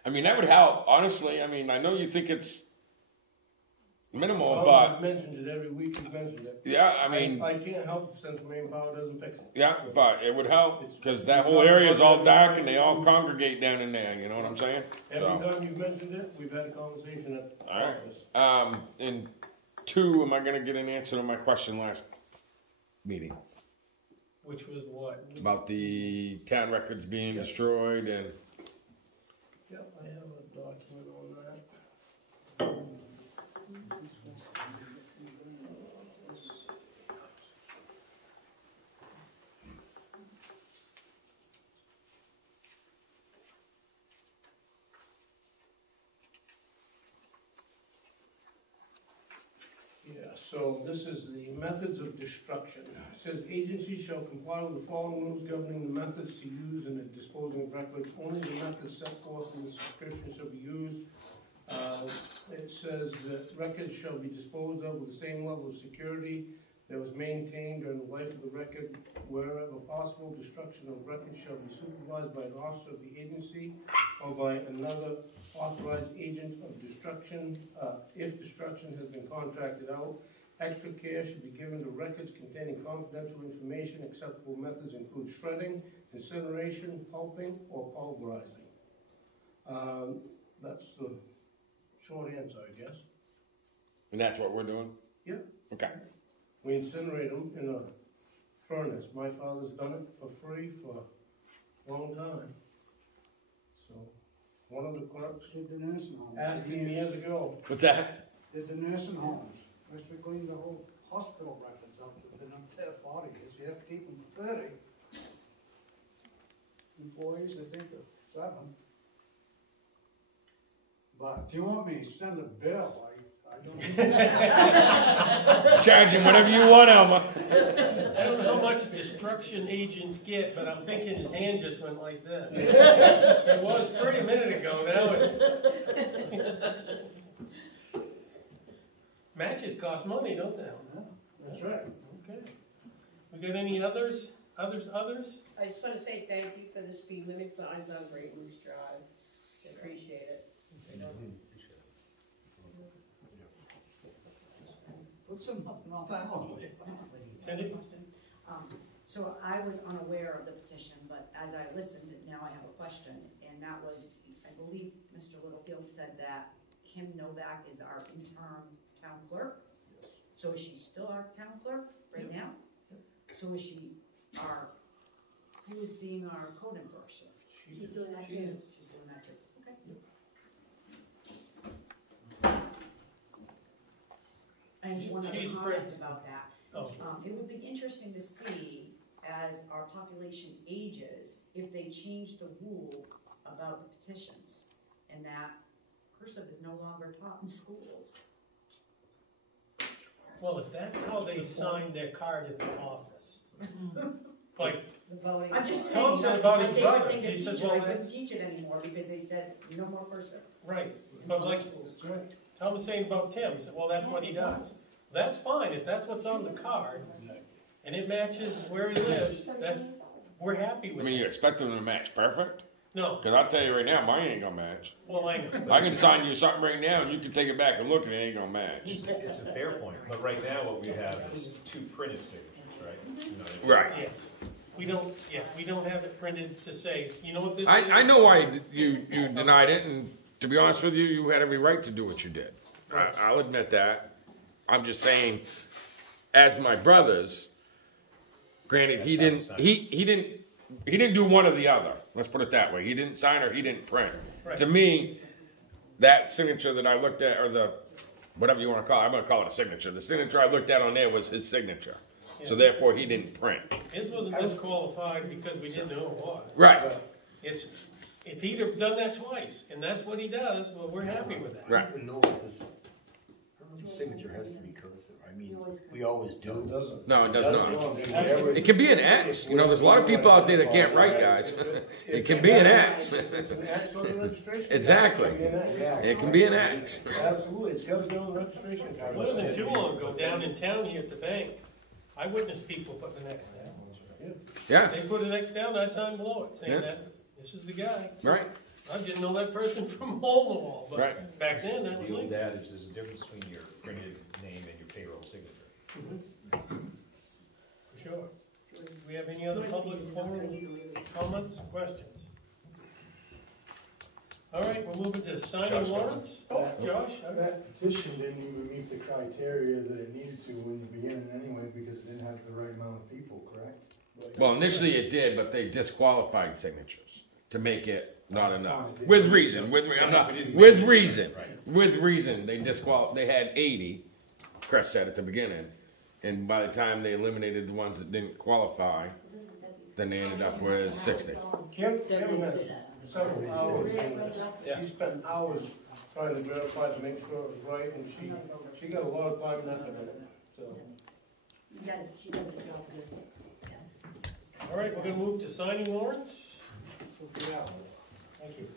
I mean, that would help, honestly. I mean, I know you think it's minimal, Well, but I've mentioned it every week. You've mentioned it. yeah, I mean, I can't help since main power doesn't fix it. yeah, but it would help because that whole area is all dark and they all congregate down in there. You know what I'm saying? Every So, time you've mentioned it, we've had a conversation at the all right. office. And two, am I going to get an answer to my question last meeting Which was what? about the town records being destroyed and? Yep, I have a document on that. Yeah, so this is the methods of destruction. It says agencies shall comply with the following rules governing the methods to use in the disposing of records. Only the methods set forth in the subscription shall be used. It says that records shall be disposed of with the same level of security that was maintained during the life of the record. Wherever possible, destruction of records shall be supervised by an officer of the agency or by another authorized agent of destruction. If destruction has been contracted out, extra care should be given to records containing confidential information. Acceptable methods include shredding, incineration, pulping, or pulverizing. That's the short answer, I guess. And that's what we're doing? Yep. Okay. We incinerate them in a furnace. My father's done it for free for a long time. So, one of the clerks Did the nursing homes. asked him years ago. What's that? Did the nursing homes. First we cleaned the whole hospital records up. They've been up there 40 years. You have to keep them for 30. Employees, I think, of 7. But if you want me to send a bill, I don't. Charge him whatever you want, Elma. I don't know how much destruction agents get, but I'm thinking his hand just went like this. It was 30 minutes ago, now it's... Matches cost money, don't they? That's right. Okay. We got any others? Others? I just want to say thank you for the speed limit signs on Great Moose Drive. I appreciate it. Put some up on that one. Cindy? So I was unaware of the petition, but as I listened, now I have a question, and that was, I believe Mr. Littlefield said that Kim Novak is our interim town clerk. Yes. So is she still our town clerk right now? So is she who is being our code enforcer? She's doing that She too. is. She's doing that too, okay. And just one other She's comment spread- about that. Oh, It would be interesting to see, as our population ages, if they change the rule about the petitions, and that cursive is no longer taught in schools. well, if that's how they signed their card at the office. Like, The voting. I'm just saying, Tom said about his my favorite brother. thing to He said, teach it, well, I couldn't that's- teach it anymore because they said, no more cursive. right, but like, Tom was saying about Tim, he said, well, that's what he does. That's fine, if that's what's on the card, and it matches where he lives, we're happy I with mean, you it. expect them to match perfect? No, Because I'll tell you right now, mine ain't gonna match. well, I know. I can sign you something right now and you can take it back and look and it ain't gonna match. It's a fair point, but right now what we have is 2 printed signatures, right? You know, Right. Yes, we don't have it printed to say, you know what this is? I know why you denied it, and to be honest with you, you had every right to do what you did. I'll admit that. I'm just saying, as my brothers, granted, he didn't do one or the other. Let's put it that way. He didn't sign or he didn't print. Right. To me, that signature that I looked at, or the whatever you want to call it, I'm going to call it a signature. The signature I looked at on there was his signature. So therefore, he didn't print. His wasn't disqualified because we didn't know who it was. Right. It's, if he'd have done that twice, and that's what he does, well, we're happy with that. Right. I don't even know what this signature has to be cursive. I mean, we always do. It doesn't. No, it does not. Whatever- It can be an X. You know, there's a lot of people out there that can't write, guys. It can be an X. It's an X on the registration. Exactly. Yeah. It can be an X. Absolutely, it's gotta go on the registration card. Wasn't too long ago, down in town here at the bank, I witnessed people putting an X down. Yeah, They put an X down, that's on below it, saying Yeah. that, this is the guy. right. I didn't know that person from hole to wall, but Right. back then, that was The old legal. adage, there's a difference between your printed name and your payroll signature. For sure. Do we have any other public forum comments, questions? All right, we're moving to signing Josh, warrants. Oh, Josh? That petition didn't even meet the criteria that it needed to in the beginning anyway, because it didn't have the right amount of people, correct? Well, initially it did, but they disqualified signatures to make it not enough. With reason, with reason, they they had 80, Chris said at the beginning, and by the time they eliminated the ones that didn't qualify, then they ended up with 60. Kim has several hours, she spent hours trying to verify to make sure it was right, and she got a lot of time and effort in it, so. She does a job good. All right, we're gonna move to signing warrants. Thank you.